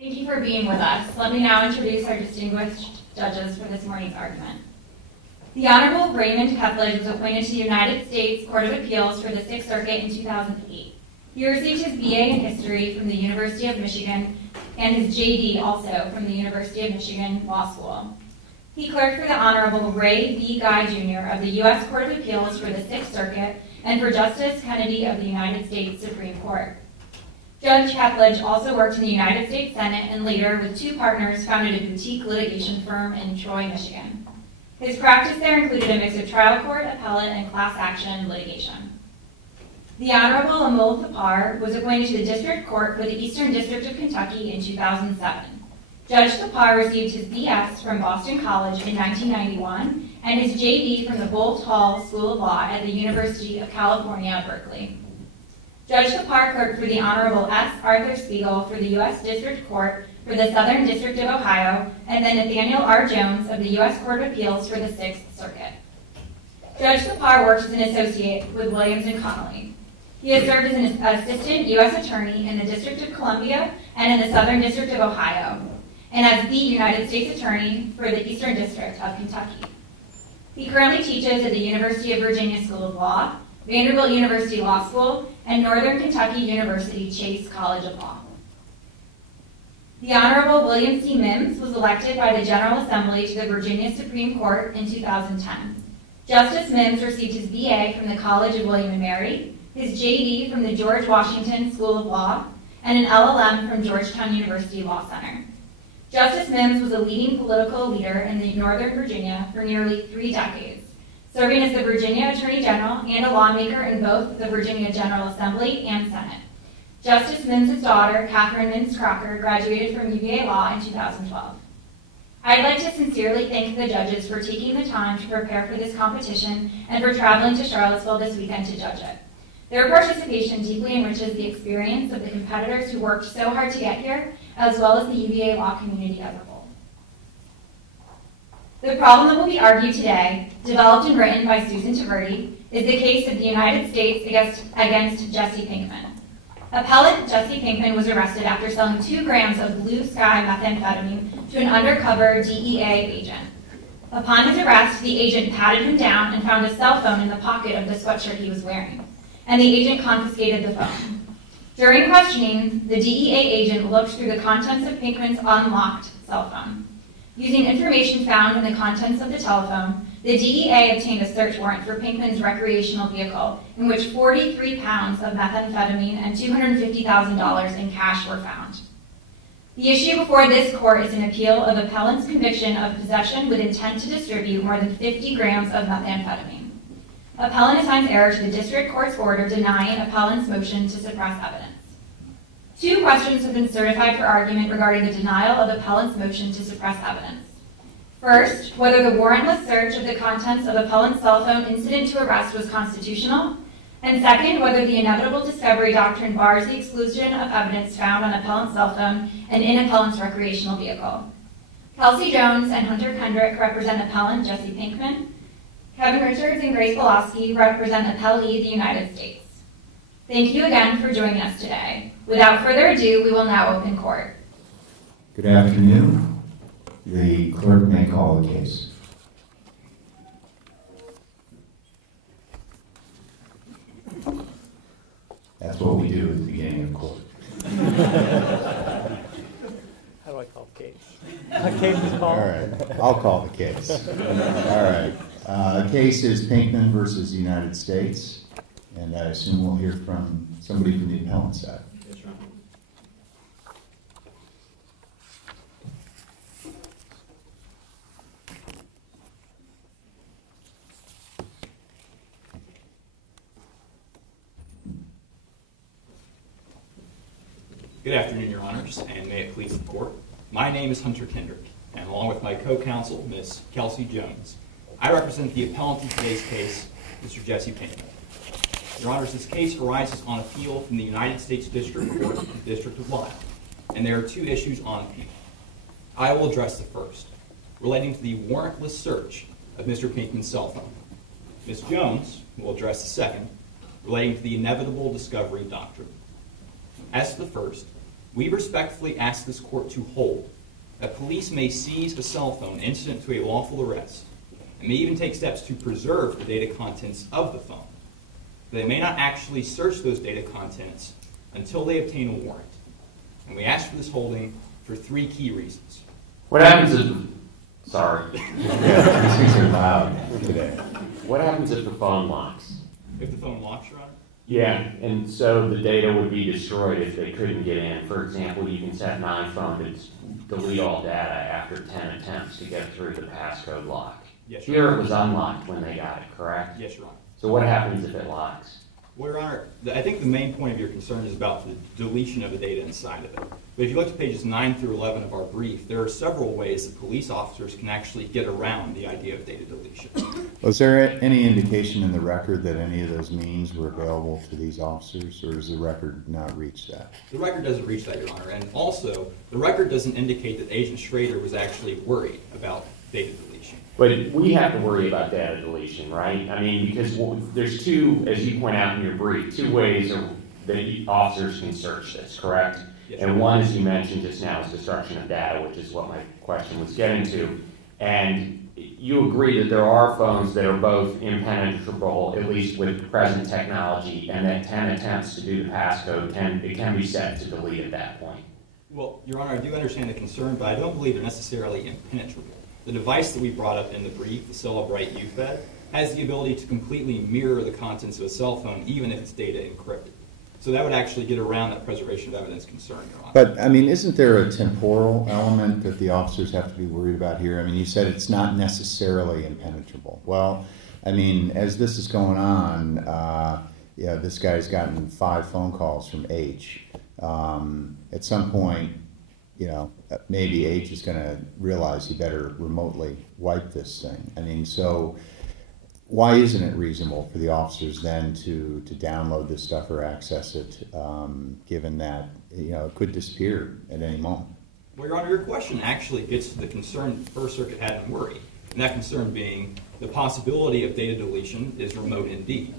Thank you for being with us. Let me now introduce our distinguished judges for this morning's argument. The Honorable Raymond Kethledge was appointed to the United States Court of Appeals for the Sixth Circuit in 2008. He received his BA in History from the University of Michigan and his JD also from the University of Michigan Law School. He clerked for the Honorable Ray B. Guy Jr. of the U.S. Court of Appeals for the Sixth Circuit and for Justice Kennedy of the United States Supreme Court. Judge Kethledge also worked in the United States Senate and later, with two partners, founded a boutique litigation firm in Troy, Michigan. His practice there included a mix of trial court, appellate, and class action litigation. The Honorable Amul was appointed to the District Court for the Eastern District of Kentucky in 2007. Judge Thapar received his BS from Boston College in 1991 and his JD from the Bolt Hall School of Law at the University of California, Berkeley. Judge Thapar clerked for the Honorable S. Arthur Spiegel for the U.S. District Court for the Southern District of Ohio, and then Nathaniel R. Jones of the U.S. Court of Appeals for the Sixth Circuit. Judge Thapar worked as an associate with Williams and Connolly. He has served as an assistant U.S. attorney in the District of Columbia and in the Southern District of Ohio, and as the United States Attorney for the Eastern District of Kentucky. He currently teaches at the University of Virginia School of Law, Vanderbilt University Law School, and Northern Kentucky University Chase College of Law. The Honorable William C. Mims was elected by the General Assembly to the Virginia Supreme Court in 2010. Justice Mims received his BA from the College of William & Mary, his JD from the George Washington School of Law, and an LLM from Georgetown University Law Center. Justice Mims was a leading political leader in Northern Virginia for nearly 3 decades, serving as the Virginia Attorney General and a lawmaker in both the Virginia General Assembly and Senate. Justice Mims' daughter, Catherine Mims Crocker, graduated from UVA Law in 2012. I'd like to sincerely thank the judges for taking the time to prepare for this competition and for traveling to Charlottesville this weekend to judge it. Their participation deeply enriches the experience of the competitors who worked so hard to get here, as well as the UVA law community as a whole. The problem that will be argued today, developed and written by Susan Taverdi, is the case of the United States against Jesse Pinkman. Appellant Jesse Pinkman was arrested after selling 2 grams of blue sky methamphetamine to an undercover DEA agent. Upon his arrest, the agent patted him down and found a cell phone in the pocket of the sweatshirt he was wearing, and the agent confiscated the phone. During questioning, the DEA agent looked through the contents of Pinkman's unlocked cell phone. Using information found in the contents of the telephone, the DEA obtained a search warrant for Pinkman's recreational vehicle, in which 43 pounds of methamphetamine and $250,000 in cash were found. The issue before this court is an appeal of appellant's conviction of possession with intent to distribute more than 50 grams of methamphetamine. Appellant assigns error to the district court's order denying appellant's motion to suppress evidence. 2 questions have been certified for argument regarding the denial of appellant's motion to suppress evidence. First, whether the warrantless search of the contents of appellant's cell phone incident to arrest was constitutional, and second, whether the inevitable discovery doctrine bars the exclusion of evidence found on appellant's cell phone and in appellant's recreational vehicle. Kelsey Jones and Hunter Kendrick represent appellant Jesse Pinkman. Kevin Richards and Grace Pulaski represent appellee the United States. Thank you again for joining us today. Without further ado, we will now open court. Good afternoon. The clerk may call the case. That's what we do at the beginning of court. How do I call the case? A case is called? All right, I'll call the case. All right. The case is Pinkman versus the United States, and I assume we'll hear from somebody from the appellant side. Good afternoon, Your Honors, and may it please the Court. My name is Hunter Kendrick, and along with my co-counsel, Ms. Kelsey Jones, I represent the appellant in today's case, Mr. Jesse Pinkman. Your Honors, this case arises on appeal from the United States District Court of the District of Lile, and there are 2 issues on appeal. I will address the first, relating to the warrantless search of Mr. Pinkman's cell phone. Ms. Jones will address the second, relating to the inevitable discovery doctrine. As to the first, we respectfully ask this court to hold that police may seize a cell phone incident to a lawful arrest and may even take steps to preserve the data contents of the phone. They may not actually search those data contents until they obtain a warrant. And we ask for this holding for 3 key reasons. What happens if, sorry, Yeah, these things are loud today. what happens if the phone locks? If the phone locks, Your Honor? Yeah, and so the data would be destroyed if they couldn't get in. For example, you can set an iPhone to delete all data after 10 attempts to get through the passcode lock. Yes, Your Here Honor. it was unlocked when they got it, correct? Yes, Your Honor. So what happens if it locks? Well, Your Honor, I think the main point of your concern is about the deletion of the data inside of it. But if you look at pages 9 through 11 of our brief, there are several ways that police officers can actually get around the idea of data deletion. Was there any indication in the record that any of those means were available to these officers, or does the record not reach that? The record doesn't reach that, Your Honor. And also, the record doesn't indicate that Agent Schrader was actually worried about data deletion. But we have to worry about data deletion, right? I mean, because there's 2, as you point out in your brief, 2 ways that officers can search this, correct? Yes, And one, as you mentioned just now, is destruction of data, which is what my question was getting to. And you agree that there are phones that are both impenetrable, at least with present technology, and that 10 attempts to do the passcode can be set to delete at that point. Well, Your Honor, I do understand the concern, but I don't believe they're necessarily impenetrable. The device that we brought up in the brief, the Celebrite UFED, has the ability to completely mirror the contents of a cell phone, even if it's data encrypted. So that would actually get around that preservation of evidence concern, Your Honor. But, I mean, isn't there a temporal element that the officers have to be worried about here? I mean, you said it's not necessarily impenetrable. Well, I mean, as this is going on, yeah, this guy's gotten 5 phone calls from H. At some point, you know, maybe H is going to realize he better remotely wipe this thing. I mean, so why isn't it reasonable for the officers then to download this stuff or access it, given that, you know, it could disappear at any moment? Well, Your Honor, your question actually gets to the concern the First Circuit had in worry, and that concern being the possibility of data deletion is remote indeed.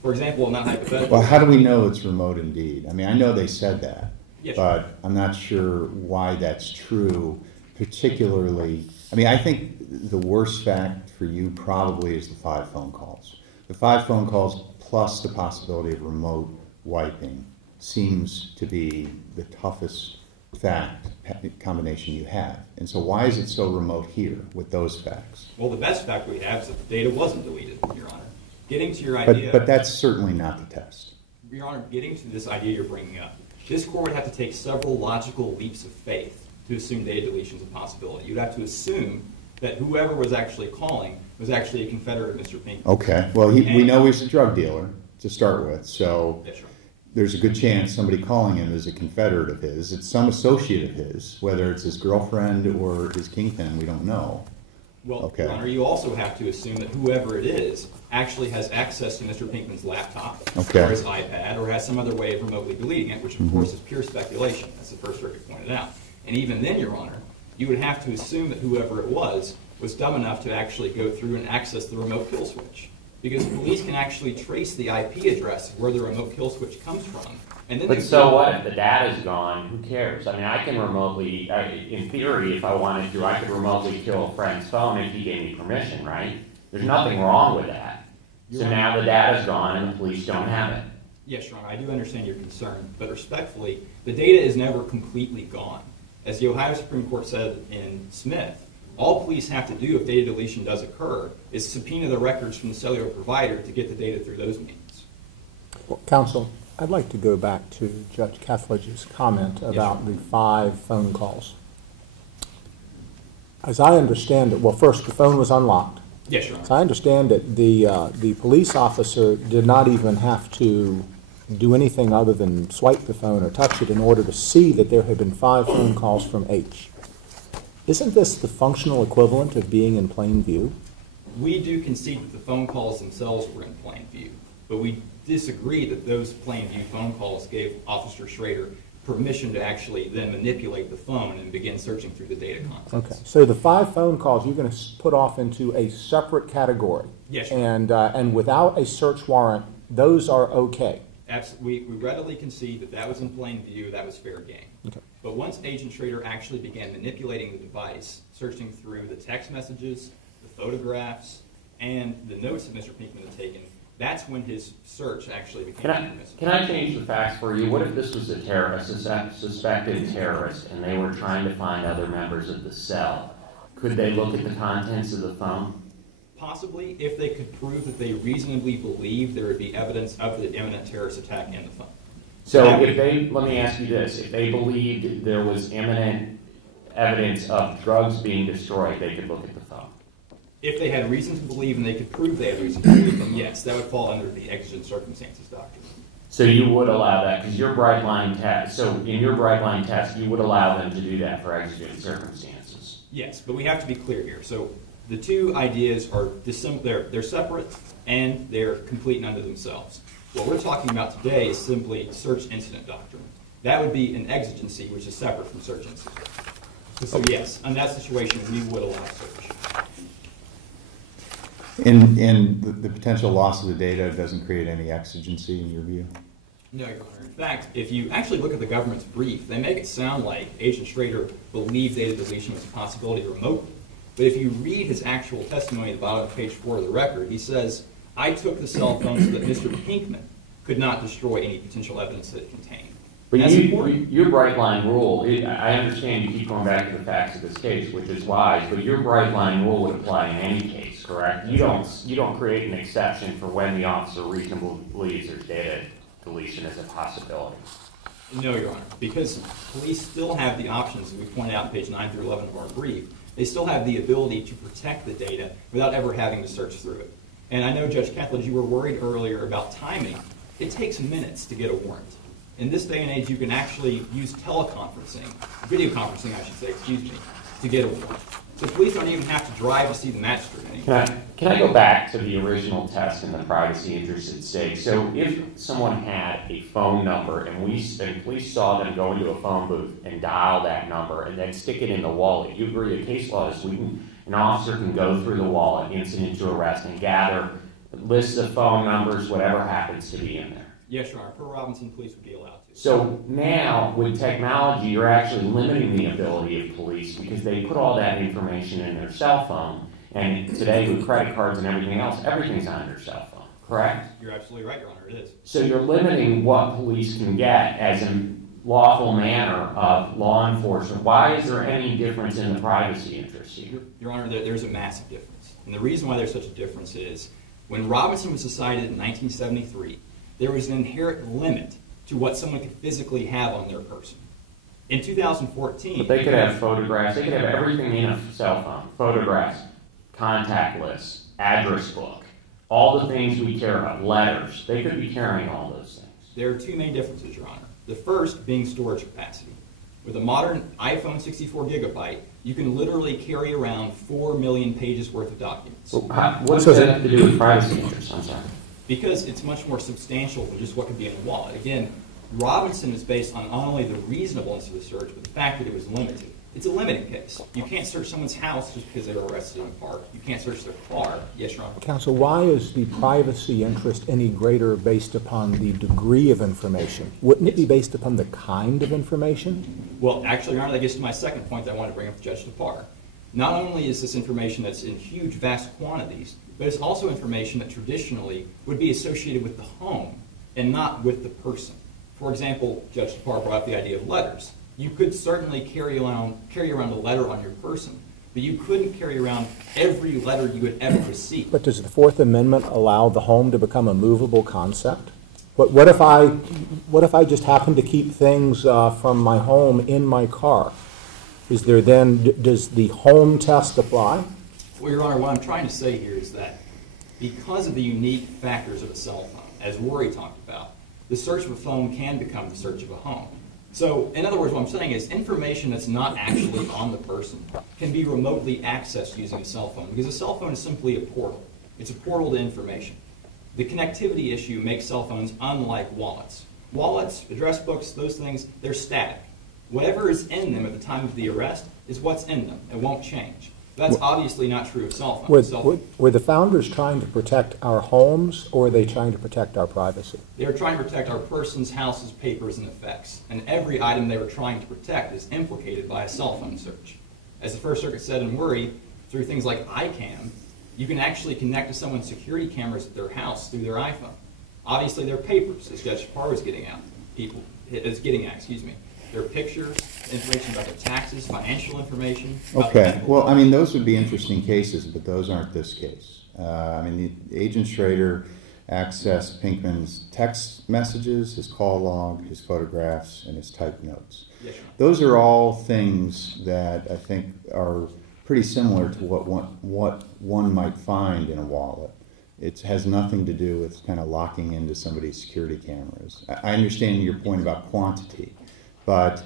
For example, not hypothetical. Well, how do we know it's remote indeed? I mean, I know they said that, Yes, but I'm not sure why that's true, particularly. I mean, I think the worst fact for you probably is the 5 phone calls. The 5 phone calls plus the possibility of remote wiping seems to be the toughest fact combination you have. And so why is it so remote here with those facts? Well, the best fact we have is that the data wasn't deleted, Your Honor. Getting to your idea... But that's certainly not the test. Your Honor, getting to this idea you're bringing up, this court would have to take several logical leaps of faith to assume data deletion is a possibility. You'd have to assume that whoever was actually calling was actually a confederate of Mr. Pinckney. Okay. Well, we know he's a drug dealer to start with, so Yes, Your Honor. there's a good chance somebody calling him is a confederate of his. It's some associate of his, whether it's his girlfriend or his kingpin, we don't know. Well, Okay. Your Honor, you also have to assume that whoever it is actually has access to Mr. Pinckman's laptop Okay. or his iPad or has some other way of remotely deleting it, which of course is pure speculation, as the First Circuit pointed out. And even then, Your Honor, you would have to assume that whoever it was dumb enough to actually go through and access the remote kill switch. Because police can actually trace the IP address of where the remote kill switch comes from. And then But so what? If the data's gone, who cares? I mean, I can remotely, in theory, if I wanted to, I could remotely kill a friend's phone if he gave me permission, right? There's nothing wrong with that. So now the data's gone and the police don't have it. Yes, Your Honor, I do understand your concern, but respectfully, the data is never completely gone. As the Ohio Supreme Court said in Smith, all police have to do if data deletion does occur is subpoena the records from the cellular provider to get the data through those means. Well, Counsel, I'd like to go back to Judge Kethledge's comment about the 5 phone calls. As I understand it, well, first, the phone was unlocked. Yes, Your Honor. As I understand it, the police officer did not even have to do anything other than swipe the phone or touch it in order to see that there had been 5 phone calls from H. Isn't this the functional equivalent of being in plain view? We do concede that the phone calls themselves were in plain view, but we disagree that those plain view phone calls gave Officer Schrader permission to actually then manipulate the phone and begin searching through the data contents. Okay, so the 5 phone calls you're going to put off into a separate category. Yes, Your Honor. And without a search warrant, those are okay. We readily concede that that was in plain view, that was fair game. Okay. But once Agent Schrader actually began manipulating the device, searching through the text messages, the photographs, and the notes that Mr. Pinkman had taken, that's when his search actually became permissible. Can I change the facts for you? What if this was a suspected terrorist and they were trying to find other members of the cell? Could they look at the contents of the phone? Possibly, if they could prove that they reasonably believed there would be evidence of the imminent terrorist attack in the phone. So if they, let me ask you this, if they believed there was imminent evidence of drugs being destroyed, they could look at the phone? If they had reason to believe and they could prove they had reason to believe, then yes, that would fall under the exigent circumstances doctrine. So you would allow that, because your bright line test, so in your bright line test, you would allow them to do that for exigent circumstances? Yes, but we have to be clear here. So the two ideas are they're separate and they're complete unto themselves. What we're talking about today is simply search incident doctrine. That would be an exigency, which is separate from search incident. So yes, in that situation, we would allow search. And the potential loss of the data doesn't create any exigency in your view? No, Your Honor. In fact, if you actually look at the government's brief, they make it sound like Agent Schrader believed data deletion was a possibility remotely. But if you read his actual testimony at the bottom of page 4 of the record, he says, I took the cell phone so that Mr. Pinkman could not destroy any potential evidence that it contained. But your bright line rule, I understand you keep going back to the facts of this case, which is wise, but your bright line rule would apply in any case, correct? You don't create an exception for when the officer reasonably believes there's data deletion as a possibility. No, Your Honor, because police still have the options, as we pointed out in page 9 through 11 of our brief. They still have the ability to protect the data without ever having to search through it. And I know, Judge Kethledge, you were worried earlier about timing. It takes minutes to get a warrant. In this day and age, you can actually use teleconferencing, video conferencing, I should say, excuse me, to get a warrant. So police don't even have to drive to see the magistrate anymore. Can I go back to the original test and the privacy interest at stake? So if someone had a phone number and police saw them go into a phone booth and dial that number and then stick it in the wallet, you agree the case law is an officer can go through the wallet, incident to arrest, and gather lists of phone numbers, whatever happens to be in there? Yes, Your Honor. Per Robinson, police would be allowed to. So now, with technology, you're actually limiting the ability of police because they put all that information in their cell phone. And today, with credit cards and everything else, everything's on their cell phone, correct? You're absolutely right, Your Honor. It is. So you're limiting what police can get as a lawful manner of law enforcement. Why is there any difference in the privacy interest here? Your Honor, there's a massive difference. And the reason why there's such a difference is when Robinson was decided in 1973, there was an inherent limit to what someone could physically have on their person. In 2014... But they could have photographs. They could have everything in a cell phone. Photographs, contact lists, address book, all the things we care about, letters. They could be carrying all those things. There are two main differences, Your Honor. The first being storage capacity. With a modern iPhone 64 gigabyte, you can literally carry around 4 million pages worth of documents. Well, what does that have to do with privacy interests? I'm sorry. Because it's much more substantial than just what could be in a wallet. Again, Robinson is based on not only the reasonableness of the search, but the fact that it was limited. It's a limited case. You can't search someone's house just because they were arrested in a park. You can't search their car. Yes, Your Honor. Counsel, why is the privacy interest any greater based upon the degree of information? Wouldn't it be based upon the kind of information? Well, actually, Your Honor, that gets to my second point that I wanted to bring up to Judge Thaparof. Not only is this information that's in huge, vast quantities, but it's also information that traditionally would be associated with the home and not with the person. For example, Judge Thaparof brought up the idea of letters. You could certainly carry around a letter on your person, but you couldn't carry around every letter you would ever receive. But does the Fourth Amendment allow the home to become a movable concept? What if I just happen to keep things from my home in my car? Is there then, does the home test apply? Well, Your Honor, what I'm trying to say here is that because of the unique factors of a cell phone, as Rory talked about, the search of a phone can become the search of a home. So, in other words, what I'm saying is information that's not actually on the person can be remotely accessed using a cell phone, because a cell phone is simply a portal. It's a portal to information. The connectivity issue makes cell phones unlike wallets. Wallets, address books, those things, they're static. Whatever is in them at the time of the arrest is what's in them. It won't change. That's obviously not true of cell phones. Were the founders trying to protect our homes, or are they trying to protect our privacy? They were trying to protect our persons, houses, papers, and effects. And every item they were trying to protect is implicated by a cell phone search. As the First Circuit said in Worry, through things like ICAM, you can actually connect to someone's security cameras at their house through their iPhone. Obviously, their papers, as Judge Thaparof is getting at, their pictures, information about their taxes, financial information. Okay, well, I mean, those would be interesting cases, but those aren't this case. I mean, Agent Schrader accessed Pinkman's text messages, his call log, his photographs, and his typed notes. Yes, sir. Those are all things that I think are pretty similar to what one might find in a wallet. It has nothing to do with kind of locking into somebody's security cameras. I understand your point about quantity, but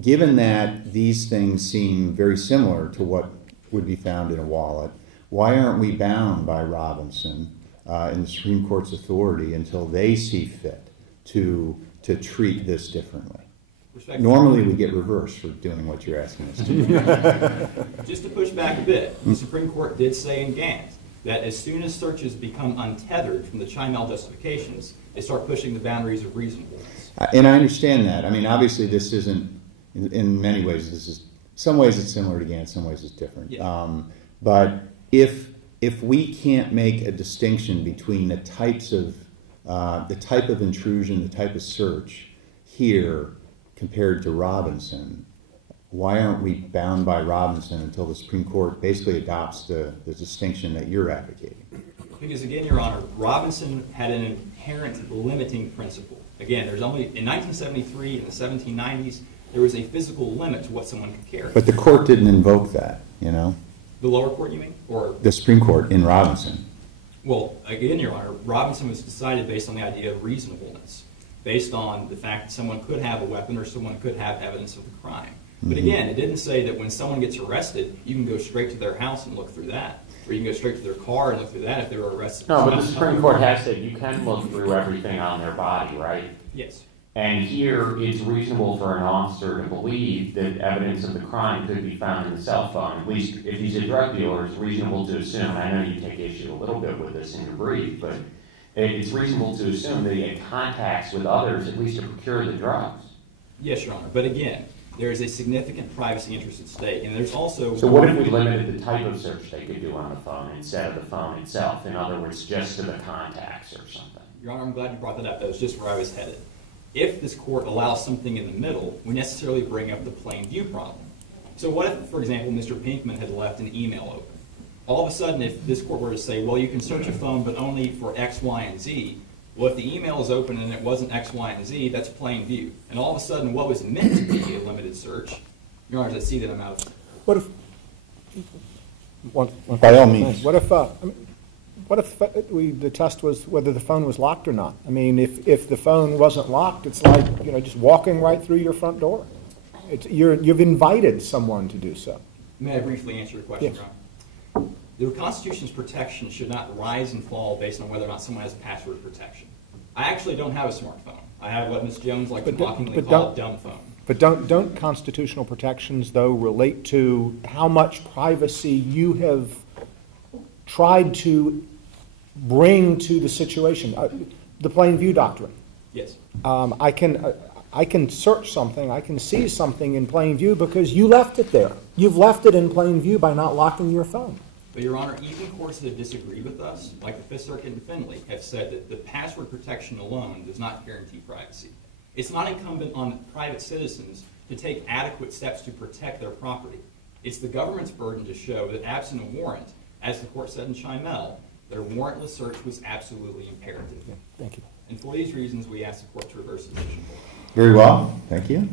given that these things seem very similar to what would be found in a wallet, why aren't we bound by Robinson and the Supreme Court's authority until they see fit to treat this differently? Normally we get reversed for doing what you're asking us to do. Just to push back a bit, the Supreme Court did say in Gant that as soon as searches become untethered from the Chimel justifications, they start pushing the boundaries of reasonableness. And I understand that. I mean, obviously this isn't, in many ways, some ways it's similar to Gant, some ways it's different. Yeah. But if we can't make a distinction between the type of intrusion, the type of search here compared to Robinson, why aren't we bound by Robinson until the Supreme Court basically adopts the distinction that you're advocating? Because again, Your Honor, Robinson had an inherent limiting principle. Again, there's only, in 1973 and the 1790s, there was a physical limit to what someone could carry. But the court didn't invoke that, you know? The lower court, you mean? Or the Supreme Court in Robinson. Well, again, Your Honor, Robinson was decided based on the idea of reasonableness, based on the fact that someone could have a weapon or someone could have evidence of the crime. But again, it didn't say that when someone gets arrested, you can go straight to their house and look through that. Or you can go straight to their car and look through that if they were arrested. No, but the Supreme Court has said you can look through everything on their body, right? Yes. And here, it's reasonable for an officer to believe that evidence of the crime could be found in the cell phone. At least if he's a drug dealer, it's reasonable to assume. I know you take issue a little bit with this in your brief, but it's reasonable to assume that he had contacts with others, at least to procure the drugs. Yes, Your Honor. But again, there is a significant privacy interest at stake, and there's also... So what if we limited the type of search they could do on the phone instead of the phone itself? In other words, just to the contacts or something. Your Honor, I'm glad you brought that up. That was just where I was headed. If this court allows something in the middle, we necessarily bring up the plain view problem. So what if, for example, Mr. Pinkman had left an email open? All of a sudden, if this court were to say, well, you can search a phone, but only for X, Y, and Z, well, if the email is open and it wasn't X, Y, and Z, that's plain view. And all of a sudden, what was meant to be a limited search, Your Honor, I see that I'm out of... What if... By all means. What if the test was whether the phone was locked or not? I mean, if the phone wasn't locked, it's like, you know, just walking right through your front door. You've invited someone to do so. May I briefly answer your question, Yes. Your Honor? The Constitution's protection should not rise and fall based on whether or not someone has password protection. I actually don't have a smartphone. I have what Ms. Jones likes to mockingly call a dumb phone. But don't constitutional protections, though, relate to how much privacy you have tried to bring to the situation? The plain view doctrine. Yes. I can search something, I can see something in plain view because you left it there. You've left it in plain view by not locking your phone. But, Your Honor, even courts that have disagreed with us, like the Fifth Circuit and Finley, have said that the password protection alone does not guarantee privacy. It's not incumbent on private citizens to take adequate steps to protect their property. It's the government's burden to show that absent a warrant, as the court said in Chimel, their warrantless search was absolutely imperative. Yeah, thank you. And for these reasons, we ask the court to reverse the decision. Very well. Thank you.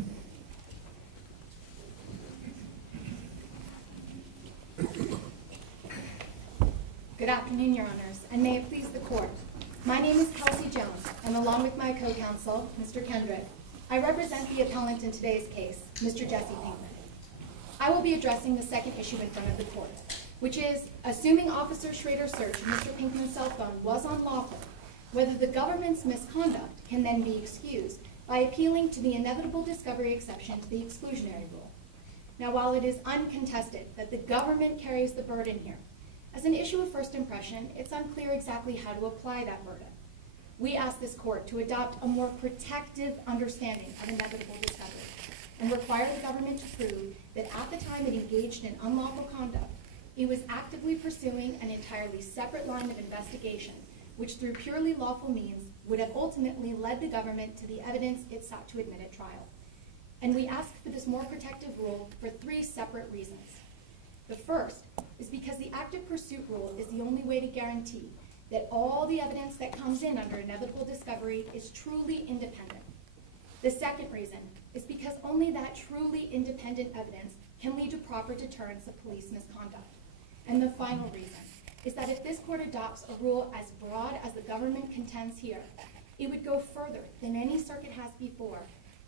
Good afternoon, Your Honors, and may it please the Court. My name is Kelsey Jones, and along with my co-counsel, Mr. Kendrick, I represent the appellant in today's case, Mr. Jesse Pinkman. I will be addressing the second issue in front of the Court, which is, assuming Officer Schrader's search of Mr. Pinkman's cell phone was unlawful, whether the government's misconduct can then be excused by appealing to the inevitable discovery exception to the exclusionary rule. Now, while it is uncontested that the government carries the burden here, as an issue of first impression, it's unclear exactly how to apply that burden. We ask this court to adopt a more protective understanding of inevitable discovery and require the government to prove that at the time it engaged in unlawful conduct, it was actively pursuing an entirely separate line of investigation, which through purely lawful means would have ultimately led the government to the evidence it sought to admit at trial. And we ask for this more protective rule for 3 separate reasons. The first is because the active pursuit rule is the only way to guarantee that all the evidence that comes in under inevitable discovery is truly independent. The second reason is because only that truly independent evidence can lead to proper deterrence of police misconduct. And the final reason is that if this court adopts a rule as broad as the government contends here, it would go further than any circuit has before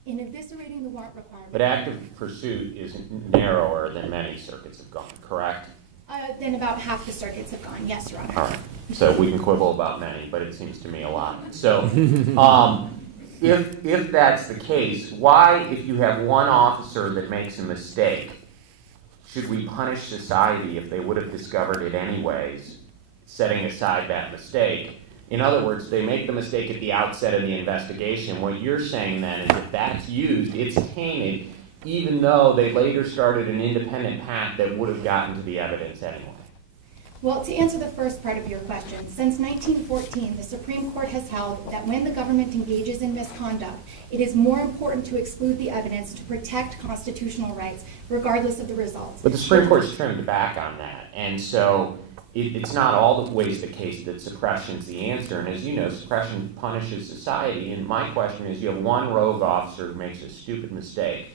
in eviscerating the warrant requirement. But active pursuit is narrower than many circuits have gone, correct? Then about half the circuits have gone, yes, Your Honor. All right. So we can quibble about many, but it seems to me a lot. So if that's the case, why, if you have one officer that makes a mistake, should we punish society if they would have discovered it anyways, setting aside that mistake? In other words, they make the mistake at the outset of the investigation. What you're saying then is if that's used, it's tainted, even though they later started an independent path that would have gotten to the evidence anyway. Well, to answer the first part of your question, since 1914, the Supreme Court has held that when the government engages in misconduct, it is more important to exclude the evidence to protect constitutional rights, regardless of the results. But the Supreme Court's turned back on that, and so it's not always the case that suppression's the answer. And as you know, suppression punishes society. And my question is, you have one rogue officer who makes a stupid mistake,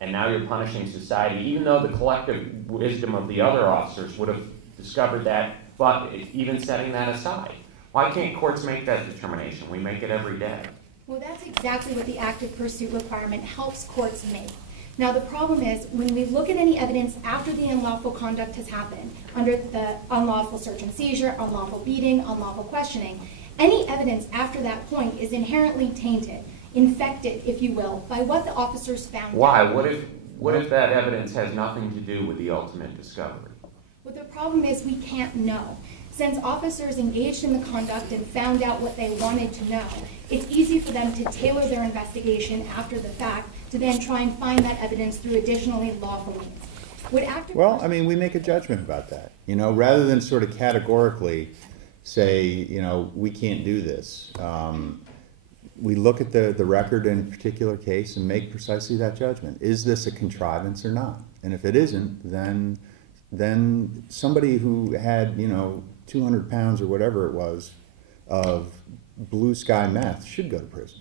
and now you're punishing society, even though the collective wisdom of the other officers would have discovered that, but even setting that aside. Why can't courts make that determination? We make it every day. Well, that's exactly what the active pursuit requirement helps courts make. Now, the problem is, when we look at any evidence after the unlawful conduct has happened, under the unlawful search and seizure, unlawful beating, unlawful questioning, any evidence after that point is inherently tainted, infected, if you will, by what the officers found. Why? What if that evidence has nothing to do with the ultimate discovery? Well, the problem is we can't know. Since officers engaged in the conduct and found out what they wanted to know, it's easy for them to tailor their investigation after the fact to then try and find that evidence through additionally lawful means. Well, I mean, we make a judgment about that, you know, rather than sort of categorically say, you know, we can't do this. We look at the record in a particular case and make precisely that judgment. Is this a contrivance or not? And if it isn't, then somebody who had, you know, 200 pounds or whatever it was of blue sky meth should go to prison.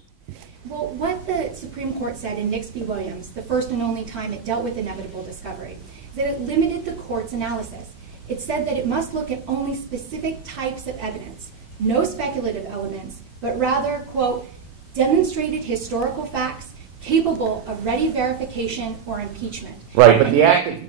Well, what the Supreme Court said in Nix v. Williams, the first and only time it dealt with inevitable discovery, is that it limited the court's analysis. It said that it must look at only specific types of evidence, no speculative elements, but rather, quote, demonstrated historical facts capable of ready verification or impeachment. Right, but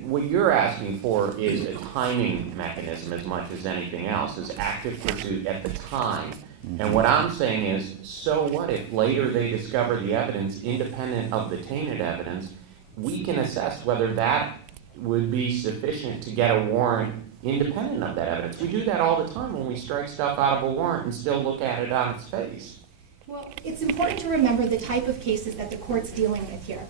what you're asking for is a timing mechanism as much as anything else, is active pursuit at the time. And what I'm saying is, so what if later they discover the evidence independent of the tainted evidence? We can assess whether that would be sufficient to get a warrant independent of that evidence. We do that all the time when we strike stuff out of a warrant and still look at it on its face. Well, it's important to remember the type of cases that the court's dealing with here.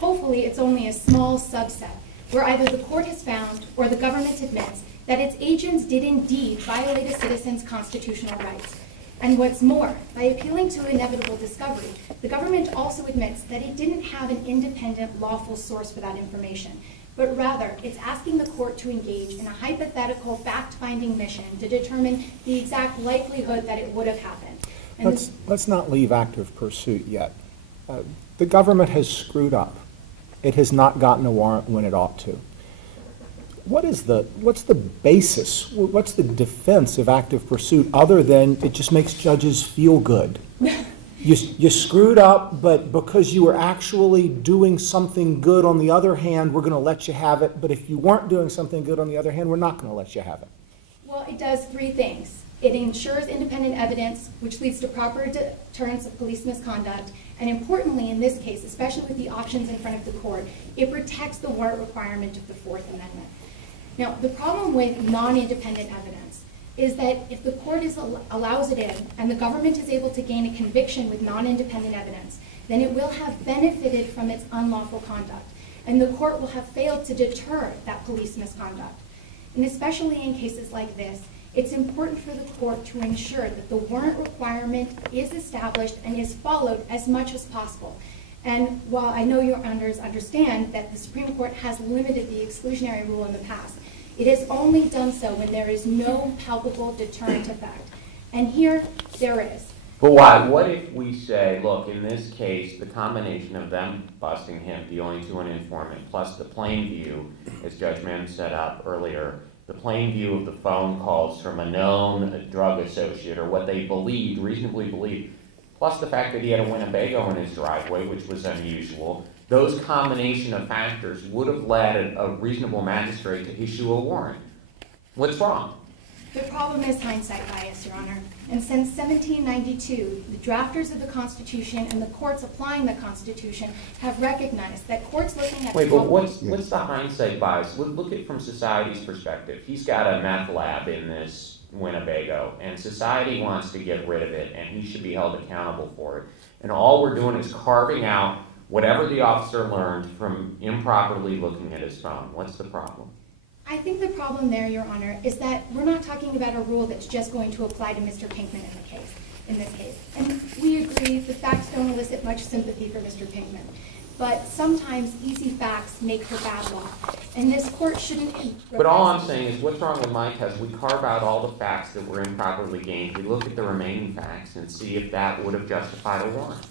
Hopefully, it's only a small subset where either the court has found or the government admits that its agents did indeed violate a citizen's constitutional rights. And what's more, by appealing to inevitable discovery, the government also admits that it didn't have an independent, lawful source for that information, but rather it's asking the court to engage in a hypothetical fact-finding mission to determine the exact likelihood that it would have happened. And let's not leave active pursuit yet. The government has screwed up. It has not gotten a warrant when it ought to. What's the basis? What's the defense of active pursuit other than it just makes judges feel good? You screwed up, but because you were actually doing something good on the other hand, we're going to let you have it. But if you weren't doing something good on the other hand, we're not going to let you have it. Well, it does 3 things. It ensures independent evidence, which leads to proper deterrence of police misconduct. And importantly, in this case, especially with the options in front of the court, it protects the warrant requirement of the Fourth Amendment. Now, the problem with non-independent evidence is that if the court allows it in and the government is able to gain a conviction with non-independent evidence, then it will have benefited from its unlawful conduct, and the court will have failed to deter that police misconduct. And especially in cases like this, it's important for the court to ensure that the warrant requirement is established and is followed as much as possible. And while I know your honors understand that the Supreme Court has limited the exclusionary rule in the past, it has only done so when there is no palpable deterrent effect. And here, there is. But why? What if we say, look, in this case, the combination of them busting him, dealing to an informant, plus the plain view, as Judge Mims set up earlier, the plain view of the phone calls from a known drug associate, or what they believed, reasonably believed, plus the fact that he had a Winnebago in his driveway, which was unusual, those combination of factors would have led a reasonable magistrate to issue a warrant. What's wrong? The problem is hindsight bias, Your Honor. And since 1792, the drafters of the Constitution and the courts applying the Constitution have recognized that courts looking at... Wait, but what's the hindsight bias? Look at it from society's perspective. He's got a meth lab in this Winnebago, and society wants to get rid of it, and he should be held accountable for it. And all we're doing is carving out whatever the officer learned from improperly looking at his phone. What's the problem? I think the problem there, Your Honor, is that we're not talking about a rule that's just going to apply to Mr. Pinkman in this case. And we agree the facts don't elicit much sympathy for Mr. Pinkman. But sometimes easy facts make for bad law. And this court shouldn't... But all I'm saying is, what's wrong with my test? We carve out all the facts that were improperly gained. We look at the remaining facts and see if that would have justified a warrant.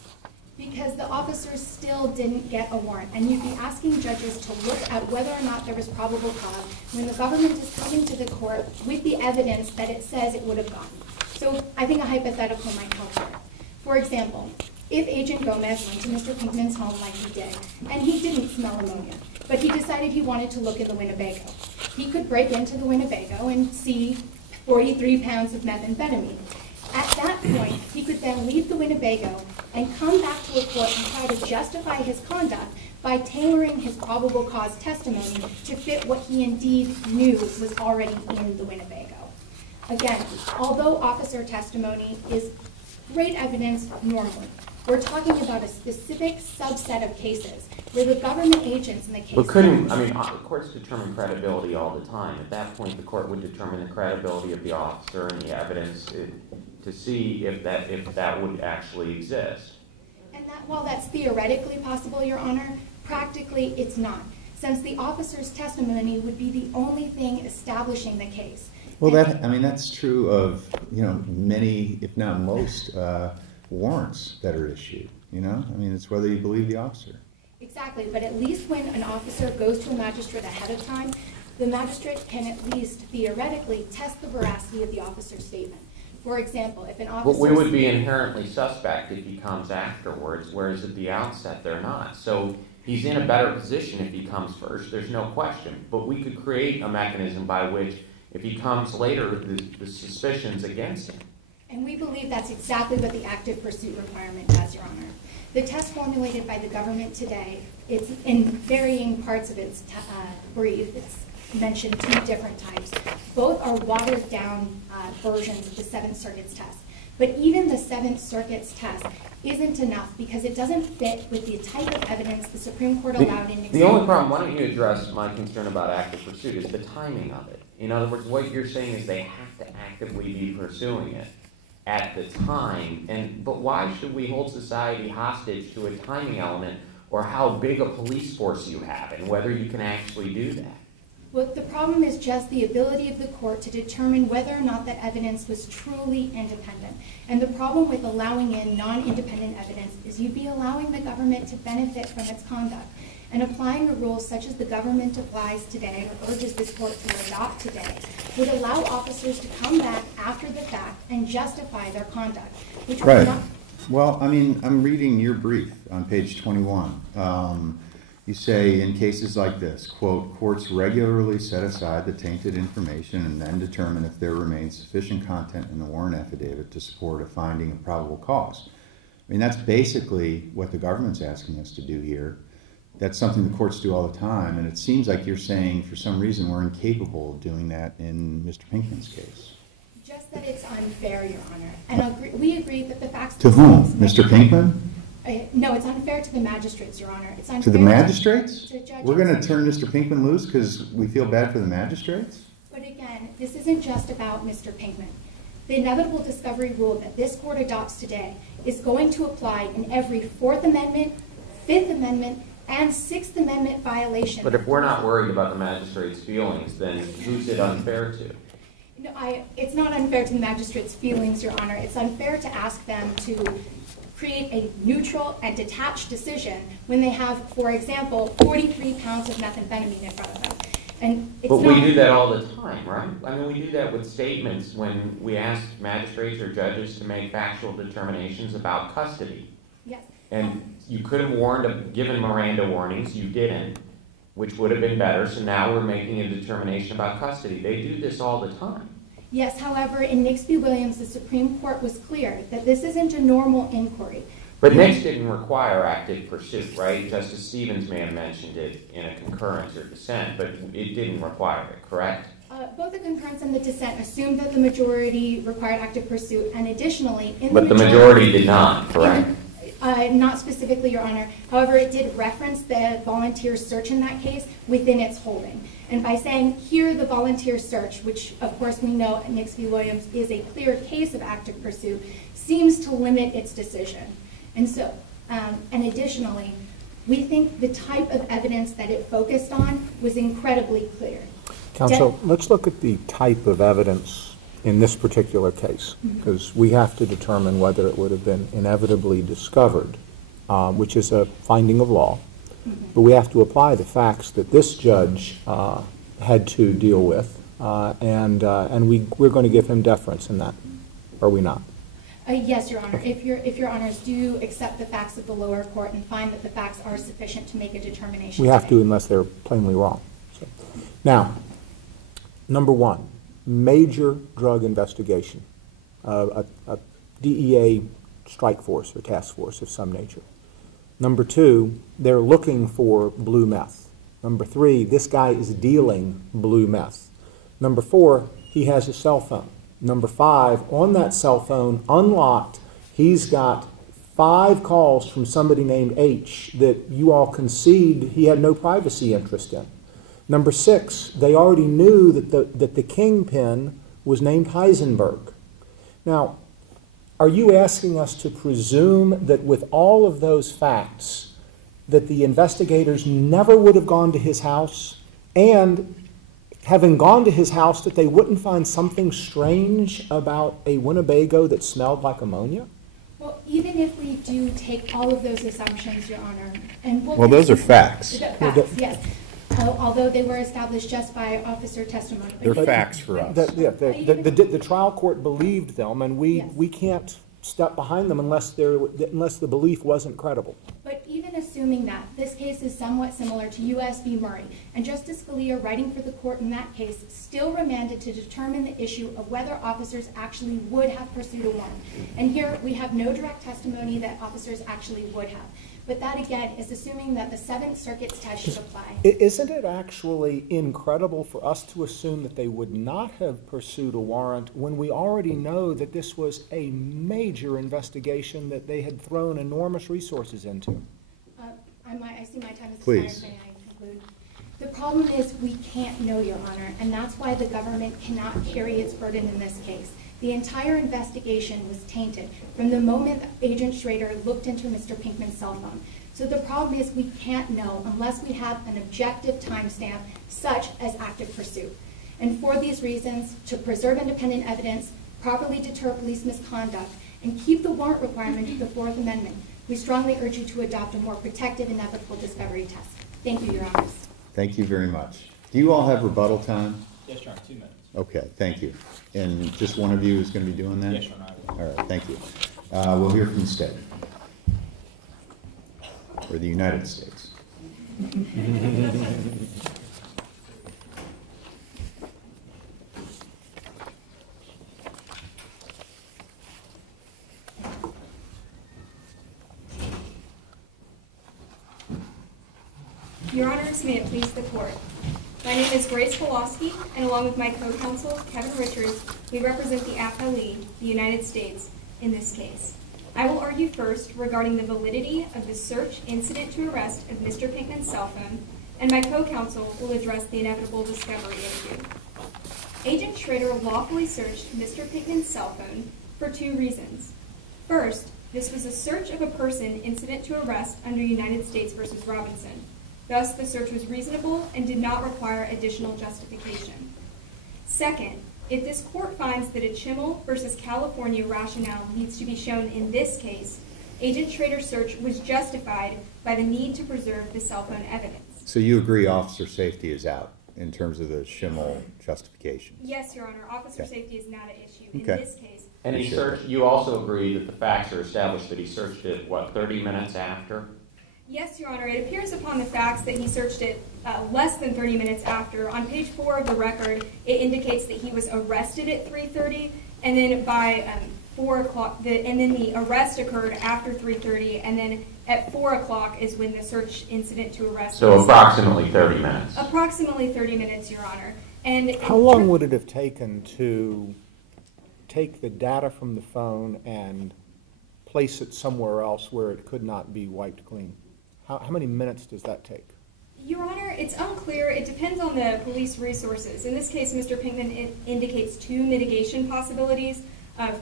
Because the officers still didn't get a warrant. And you'd be asking judges to look at whether or not there was probable cause when the government is coming to the court with the evidence that it says it would have gotten. So I think a hypothetical might help here. For example, if Agent Gomez went to Mr. Pinkman's home like he did, and he didn't smell ammonia, but he decided he wanted to look in the Winnebago, he could break into the Winnebago and see 43 pounds of methamphetamine. At that point, he could then leave the Winnebago and come back to a court and try to justify his conduct by tailoring his probable cause testimony to fit what he indeed knew was already in the Winnebago. Again, although officer testimony is great evidence normally, we're talking about a specific subset of cases where the government agents in the case... But the courts determine credibility all the time. At that point, the court would determine the credibility of the officer and the evidence to see if that would actually exist. And that, while that's theoretically possible, Your Honor, practically it's not, since the officer's testimony would be the only thing establishing the case. Well, that's true of many, if not most, warrants that are issued. It's whether you believe the officer. Exactly, but at least when an officer goes to a magistrate ahead of time, the magistrate can at least theoretically test the veracity of the officer's statement. For example, if an officer... But we would be inherently suspect if he comes afterwards, whereas at the outset they're not. So he's in a better position if he comes first, there's no question. But we could create a mechanism by which, if he comes later, the suspicion's against him. And we believe that's exactly what the active pursuit requirement does, Your Honor. The test formulated by the government today, it's in varying parts of its brief. It's mentioned two different types. Both are watered-down versions of the Seventh Circuit's test. But even the Seventh Circuit's test isn't enough because it doesn't fit with the type of evidence the Supreme Court allowed in example. The only problem, why don't you address my concern about active pursuit, is the timing of it. In other words, what you're saying is they have to actively be pursuing it at the time. But why should we hold society hostage to a timing element or how big a police force you have and whether you can actually do that? Well, the problem is just the ability of the court to determine whether or not that evidence was truly independent. And the problem with allowing in non-independent evidence is you'd be allowing the government to benefit from its conduct. And applying the rules such as the government applies today, or urges this court to adopt today, would allow officers to come back after the fact and justify their conduct. Which right. Well, I'm reading your brief on page 21. You say, in cases like this, quote, courts regularly set aside the tainted information and then determine if there remains sufficient content in the warrant affidavit to support a finding of probable cause. I mean, that's basically what the government's asking us to do here. That's something the courts do all the time, and it seems like you're saying for some reason we're incapable of doing that in Mr. Pinkman's case. Just that it's unfair, Your Honor. And we agree that the facts... To whom? Mr. Pinkman? No, it's unfair to the magistrates, Your Honor. It's unfair to the magistrates? To judges. We're going to turn Mr. Pinkman loose because we feel bad for the magistrates? But again, this isn't just about Mr. Pinkman. The inevitable discovery rule that this court adopts today is going to apply in every Fourth Amendment, Fifth Amendment, and Sixth Amendment violation. But if we're not worried about the magistrate's feelings, then who's it unfair to? No, it's not unfair to the magistrate's feelings, Your Honor. It's unfair to ask them to create a neutral and detached decision when they have, for example, 43 pounds of methamphetamine in front of them. And it's but we do that all the time, right? I mean, we do that with statements when we ask magistrates or judges to make factual determinations about custody. Yes. And you could have given Miranda warnings, you didn't, which would have been better, so now we're making a determination about custody. They do this all the time. Yes, however, in Nix v. Williams, the Supreme Court was clear that this isn't a normal inquiry. But Nix didn't require active pursuit, right? Justice Stevens may have mentioned it in a concurrence or dissent, but it didn't require it, correct? Both the concurrence and the dissent assumed that the majority required active pursuit, and additionally, But the majority did not, correct? Not specifically, Your Honor. However, it did reference the volunteer search in that case within its holding. And by saying, here the volunteer search, which of course we know Nix v. Williams is a clear case of active pursuit, seems to limit its decision. And so, and additionally, we think the type of evidence that it focused on was incredibly clear. Counsel, let's look at the type of evidence in this particular case, because we have to determine whether it would have been inevitably discovered, which is a finding of law. But we have to apply the facts that this judge had to deal with, and we're going to give him deference in that, are we not? Yes, Your Honor. If Your Honors do accept the facts of the lower court and find that the facts are sufficient to make a determination. We have to unless they're plainly wrong. So, now, number one, major drug investigation, a DEA strike force or task force of some nature. Number two, they're looking for blue meth. Number three, this guy is dealing blue meth. Number four, he has a cell phone. Number five, on that cell phone, unlocked, he's got 5 calls from somebody named H that you all concede he had no privacy interest in. Number 6, they already knew that the kingpin was named Heisenberg. Now, are you asking us to presume that with all of those facts, that the investigators never would have gone to his house, and having gone to his house, that they wouldn't find something strange about a Winnebago that smelled like ammonia? Well, even if we do take all of those assumptions, Your Honor, and well, those are facts. Facts, yes. Although they were established just by officer testimony. They're facts for us. The trial court believed them, and Yes. we can't step behind them unless the belief wasn't credible. But even assuming that, this case is somewhat similar to U.S. v. Murray, and Justice Scalia, writing for the court in that case, still remanded to determine the issue of whether officers actually would have pursued a warrant. And here we have no direct testimony that officers actually would have. But that, again, is assuming that the Seventh Circuit's test should apply. Isn't it actually incredible for us to assume that they would not have pursued a warrant when we already know that this was a major investigation that they had thrown enormous resources into? I see my time is Please. expired. May I conclude? The problem is we can't know, Your Honor, and that's why the government cannot carry its burden in this case. The entire investigation was tainted from the moment that Agent Schrader looked into Mr. Pinkman's cell phone. So the problem is we can't know unless we have an objective timestamp such as active pursuit. And for these reasons, to preserve independent evidence, properly deter police misconduct, and keep the warrant requirement of the Fourth Amendment, we strongly urge you to adopt a more protective and ethical discovery test. Thank you, Your Honors. Thank you very much. Do you all have rebuttal time? Yes, Your Honor, 2 minutes. Okay, thank you. And just one of you is going to be doing that? Yes, Your Honor, I will. All right, thank you. We'll hear from the state, or the United States. Your Honors, may it please the Court. My name is Grace Pulaski, and along with my co-counsel, Kevin Richards, we represent the appellee, the United States, in this case. I will argue first regarding the validity of the search incident to arrest of Mr. Pinkman's cell phone, and my co-counsel will address the inevitable discovery issue. Agent Schrader lawfully searched Mr. Pinkman's cell phone for 2 reasons. First, this was a search of a person incident to arrest under United States v. Robinson. Thus, the search was reasonable and did not require additional justification. Second, if this court finds that a Chimmel v. California rationale needs to be shown in this case, Agent Schrader's search was justified by the need to preserve the cell phone evidence. So you agree officer safety is out in terms of the Schimmel justification? Yes, Your Honor. Officer safety is not an issue in Okay. this case. And he searched, you also agree that the facts are established that he searched it, what, 30 minutes after? Yes, Your Honor. It appears upon the facts that he searched it less than 30 minutes after. On page 4 of the record, it indicates that he was arrested at 3:30, and then by 4 o'clock, and then the arrest occurred after 3:30, and then at 4 o'clock is when the search incident to arrest. So approximately 30 minutes. Approximately 30 minutes, Your Honor. And How long would it have taken to take the data from the phone and place it somewhere else where it could not be wiped clean? How many minutes does that take? Your Honor, it's unclear. It depends on the police resources. In this case, Mr. Pinkman indicates 2 mitigation possibilities.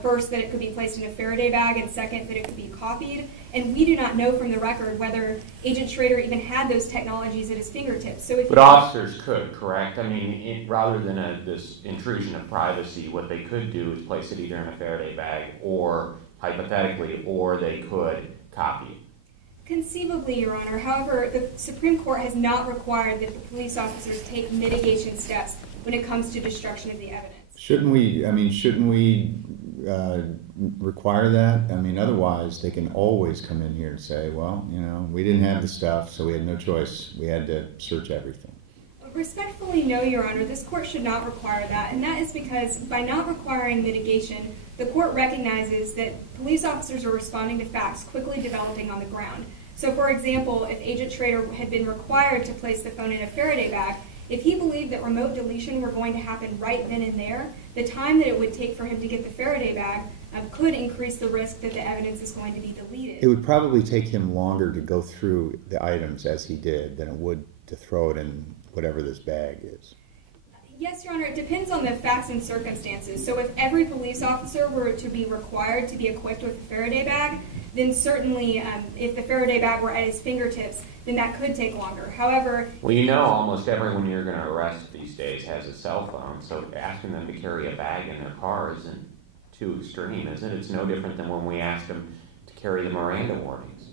First, that it could be placed in a Faraday bag, and second, that it could be copied. And we do not know from the record whether Agent Schrader even had those technologies at his fingertips. So, But officers could, correct? I mean, rather than this intrusion of privacy, what they could do is place it either in a Faraday bag or, hypothetically, or they could copy it. Conceivably, Your Honor. However, the Supreme Court has not required that the police officers take mitigation steps when it comes to destruction of the evidence. Shouldn't we require that? I mean, otherwise they can always come in here and say, well, you know, we didn't have the stuff, so we had no choice. We had to search everything. Respectfully, no, Your Honor. This court should not require that, and that is because by not requiring mitigation, the court recognizes that police officers are responding to facts quickly developing on the ground. So, for example, if Agent Schrader had been required to place the phone in a Faraday bag, if he believed that remote deletion were going to happen right then and there, the time that it would take for him to get the Faraday bag could increase the risk that the evidence is going to be deleted. It would probably take him longer to go through the items as he did than it would to throw it in whatever this bag is. Yes, Your Honor, it depends on the facts and circumstances. So if every police officer were to be required to be equipped with a Faraday bag, then certainly if the Faraday bag were at his fingertips, then that could take longer. However... Well, you know almost everyone you're going to arrest these days has a cell phone, so asking them to carry a bag in their car isn't too extreme, is it? It's no different than when we asked them to carry the Miranda warnings.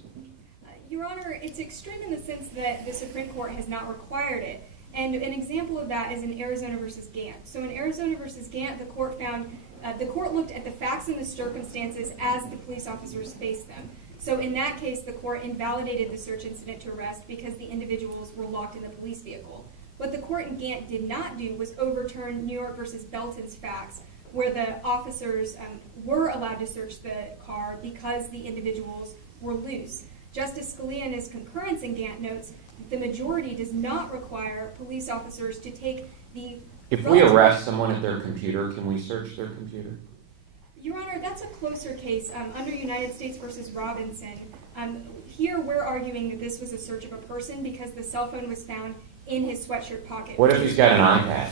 Your Honor, it's extreme in the sense that the Supreme Court has not required it. And an example of that is in Arizona versus Gant. So in Arizona versus Gant, the court looked at the facts and the circumstances as the police officers faced them. So in that case, the court invalidated the search incident to arrest because the individuals were locked in the police vehicle. What the court in Gant did not do was overturn New York versus Belton's facts, where the officers were allowed to search the car because the individuals were loose. Justice Scalia, in his concurrence in Gant, notes that the majority does not require police officers to take the... If we arrest someone at their computer, can we search their computer? Your Honor, that's a closer case. Under United States versus Robinson, here we're arguing that this was a search of a person because the cell phone was found in his sweatshirt pocket. What if he's got an iPad?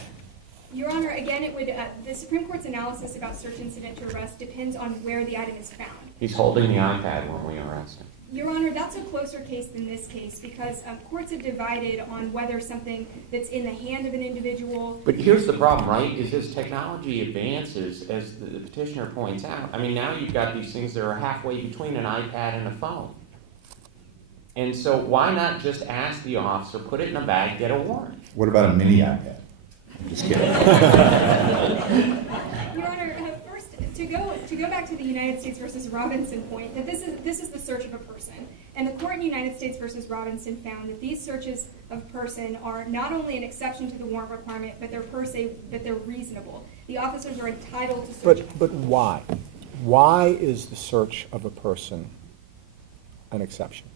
Your Honor, again, it would the Supreme Court's analysis about search incident to arrest depends on where the item is found. He's holding the iPad when we arrest him. Your Honor, that's a closer case than this case because courts have divided on whether something that's in the hand of an individual... But here's the problem, right, is as technology advances, as the petitioner points out, I mean, now you've got these things that are halfway between an iPad and a phone. And so why not just ask the officer, put it in a bag, get a warrant? What about a mini iPad? I'm just kidding. Your Honor, first, to go back to the United States versus Robinson point, that this is the search of a person, and the court in United States versus Robinson found that these searches of person are not only an exception to the warrant requirement, but they're reasonable. The officers are entitled to search. But why? Why is the search of a person an exception?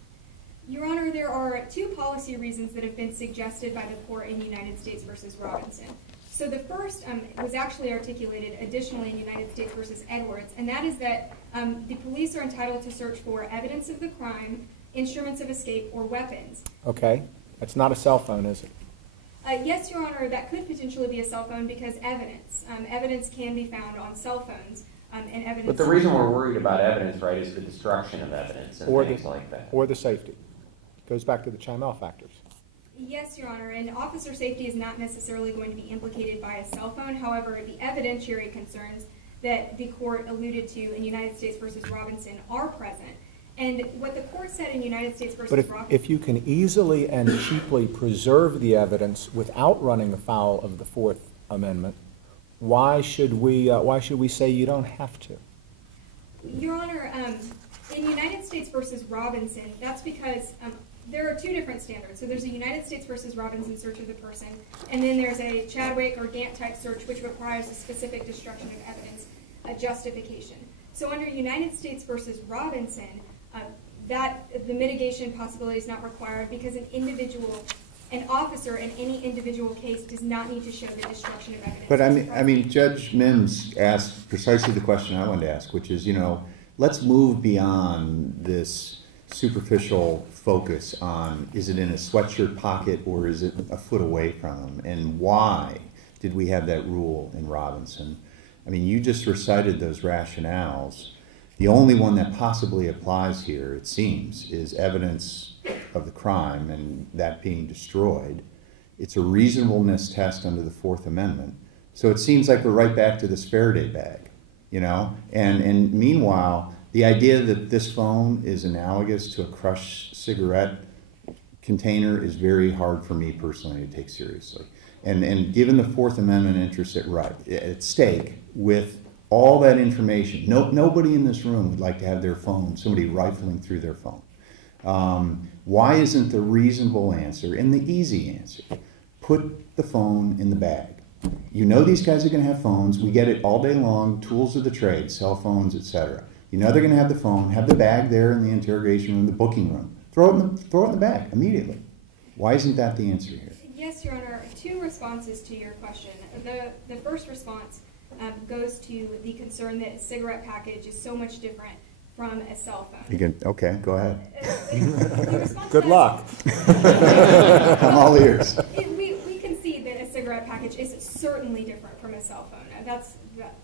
Your Honor, there are two policy reasons that have been suggested by the court in United States versus Robinson. So the first was actually articulated additionally in United States versus Edwards, and that is that the police are entitled to search for evidence of the crime, instruments of escape, or weapons. Okay, that's not a cell phone, is it? Yes, Your Honor, that could potentially be a cell phone because evidence can be found on cell phones, and evidence. But the reason we're worried about evidence, right, is the destruction of evidence and things like that. Or the safety. Goes back to the Chimel factors. Yes, Your Honor, and officer safety is not necessarily going to be implicated by a cell phone. However, the evidentiary concerns that the court alluded to in United States versus Robinson are present. And what the court said in United States versus Robinson... But if you can easily and cheaply preserve the evidence without running afoul of the Fourth Amendment, why should we say you don't have to? Your Honor, in United States versus Robinson, that's because there are two different standards. So there's a United States versus Robinson search of the person, and then there's a Chadwick or Gantt type search, which requires a specific destruction of evidence, a justification. So under United States versus Robinson, the mitigation possibility is not required because an officer in any individual case does not need to show the destruction of evidence. But I mean, Judge Mims asked precisely the question I wanted to ask, which is, let's move beyond this superficial focus on, is it in a sweatshirt pocket or is it a foot away from him? And why did we have that rule in Robinson? I mean, you just recited those rationales. The only one that possibly applies here, it seems, is evidence of the crime and that being destroyed. It's a reasonableness test under the Fourth Amendment. So it seems like we're right back to this Faraday bag, And meanwhile, the idea that this phone is analogous to a crushed cigarette container is very hard for me personally to take seriously. And given the Fourth Amendment interests at stake with all that information, nobody in this room would like to have their phone, somebody rifling through their phone. Why isn't the reasonable answer and the easy answer, put the phone in the bag? These guys are going to have phones. We get it all day long, tools of the trade, cell phones, etc. They're going to have the phone, have the bag there in the interrogation room, the booking room. Throw it in the bag immediately. Why isn't that the answer here? Yes, Your Honor. Two responses to your question. The first response goes to the concern that a cigarette package is so much different from a cell phone. Okay, go ahead. Good luck. I'm all ears. We concede that a cigarette package is certainly different from a cell phone.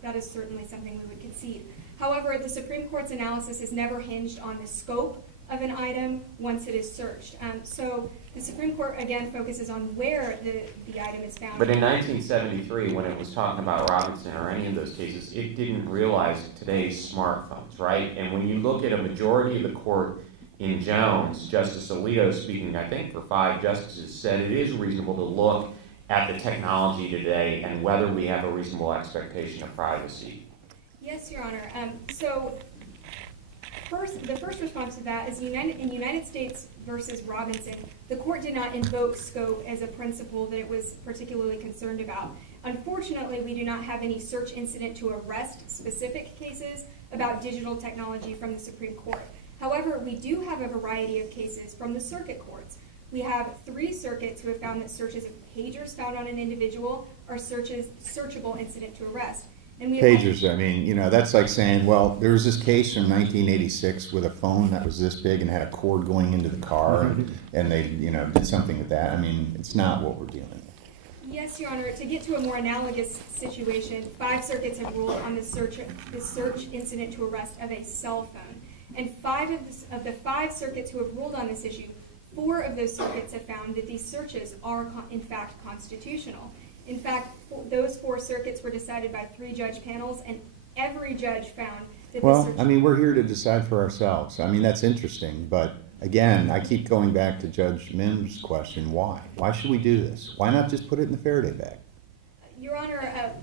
That is certainly something we would concede. However, the Supreme Court's analysis is never hinged on the scope of an item once it is searched. So the Supreme Court, again, focuses on where the item is found. But in 1973, when it was talking about Robinson or any of those cases, it didn't realize today's smartphones, right? And when you look at a majority of the court in Jones, Justice Alito, speaking, I think, for 5 justices, said it is reasonable to look at the technology today and whether we have a reasonable expectation of privacy. Yes, Your Honor. So the first response to that is in United States versus Robinson, the court did not invoke scope as a principle that it was particularly concerned about. Unfortunately, we do not have any search incident to arrest specific cases about digital technology from the Supreme Court. However, we do have a variety of cases from the circuit courts. We have 3 circuits who have found that searches of pagers found on an individual are searchable incident to arrest. And we pagers, that's like saying, well, there was this case from 1986 with a phone that was this big and had a cord going into the car, and they, did something with that. It's not what we're dealing with. Yes, Your Honor. To get to a more analogous situation, 5 circuits have ruled on the search incident to arrest of a cell phone. And 5 of the 5 circuits who have ruled on this issue, 4 of those circuits have found that these searches are, in fact, constitutional. In fact, those 4 circuits were decided by 3 judge panels, and every judge found that we're here to decide for ourselves. That's interesting, but again, I keep going back to Judge Mims' question, why? Why should we do this? Why not just put it in the Faraday bag? Your Honor,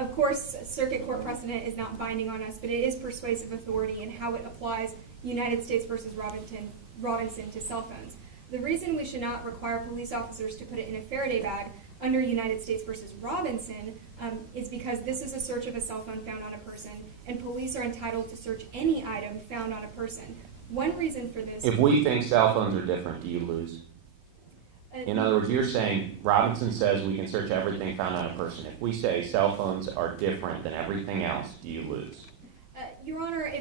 Of course, circuit court precedent is not binding on us, but it is persuasive authority in how it applies United States versus Robinson to cell phones. The reason we should not require police officers to put it in a Faraday bag under United States versus Robinson is because this is a search of a cell phone found on a person, and police are entitled to search any item found on a person. One reason for this... If we think cell phones are different, do you lose? In other words, you're saying Robinson says we can search everything found on a person. If we say cell phones are different than everything else, do you lose? Your Honor,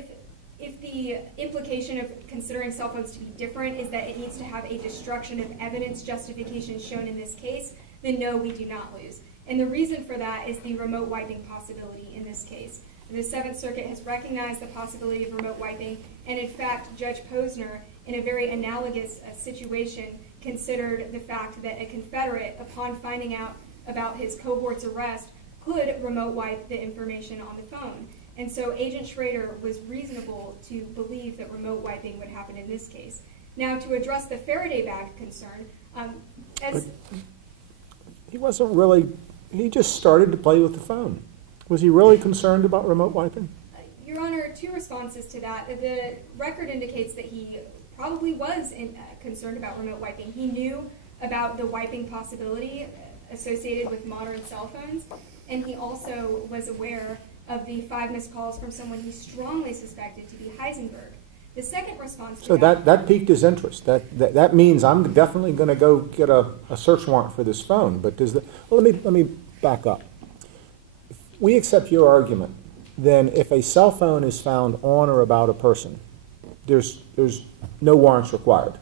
if the implication of considering cell phones to be different is that it needs to have a destruction of evidence justification shown in this case, then no, we do not lose. And the reason for that is the remote wiping possibility in this case. The Seventh Circuit has recognized the possibility of remote wiping, and in fact, Judge Posner, in a very analogous situation, considered the fact that a Confederate, upon finding out about his cohort's arrest, could remote wipe the information on the phone. And so Agent Schrader was reasonable to believe that remote wiping would happen in this case. Now, to address the Faraday bag concern, he wasn't really, he just started to play with the phone. Was he really concerned about remote wiping? Your Honor, two responses to that. The record indicates that he probably was concerned about remote wiping. He knew about the wiping possibility associated with modern cell phones, and he also was aware of the 5 missed calls from someone he strongly suspected to be Heisenberg. The second response to So that piqued his interest. That means I'm definitely going to go get a search warrant for this phone. But does well, let me back up. If we accept your argument, then if a cell phone is found on or about a person, there's no warrants required.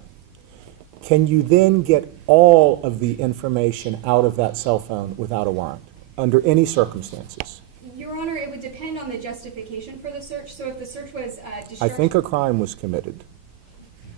Can you then get all of the information out of that cell phone without a warrant under any circumstances? Your Honor, it would depend on the justification for the search. So if the search was I think a crime was committed.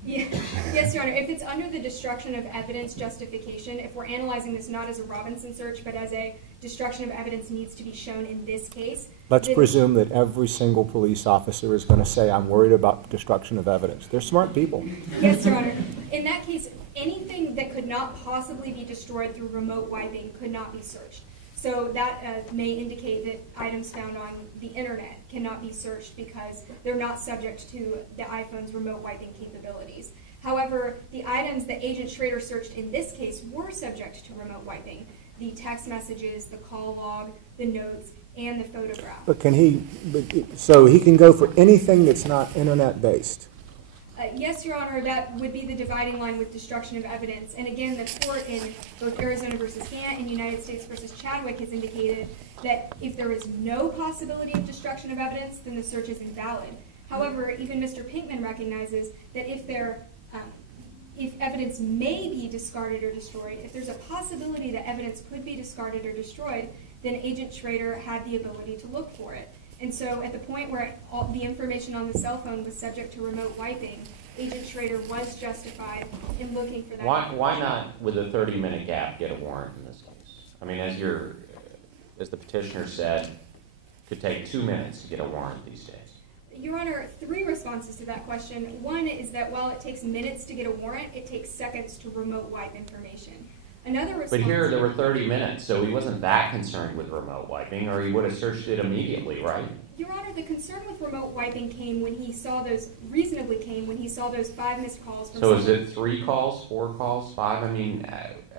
Yeah. Yes, Your Honor. If it's under the destruction of evidence justification, if we're analyzing this not as a Robinson search, but as a destruction of evidence needs to be shown in this case. Let's presume that every single police officer is going to say, I'm worried about destruction of evidence. They're smart people. Yes, Your Honor. In that case, anything that could not possibly be destroyed through remote wiping could not be searched. So that may indicate that items found on the internet cannot be searched because they're not subject to the iPhone's remote wiping capabilities. However, the items that Agent Schrader searched in this case were subject to remote wiping. The text messages, the call log, the notes, and the photograph. But so he can go for anything that's not internet-based? Yes, Your Honor, that would be the dividing line with destruction of evidence. And again, the court in both Arizona versus Gant and United States versus Chadwick has indicated that if there is no possibility of destruction of evidence, then the search is invalid. However, even Mr. Pinkman recognizes that if evidence may be discarded or destroyed, if there's a possibility that evidence could be discarded or destroyed, then Agent Schrader had the ability to look for it. And so at the point where all the information on the cell phone was subject to remote wiping, Agent Schrader was justified in looking for that. Why not, with a 30-minute gap, get a warrant in this case? I mean, as the petitioner said, it could take 2 minutes to get a warrant these days. Your Honor, 3 responses to that question. One is that while it takes minutes to get a warrant, it takes seconds to remote wipe information. Another response... But here there were 30 minutes, so he wasn't that concerned with remote wiping, or he would have searched it immediately, right? Your Honor, the concern with remote wiping came when he saw those, reasonably came when he saw those 5 missed calls from someone. So is it 3 calls, 4 calls, 5? I mean,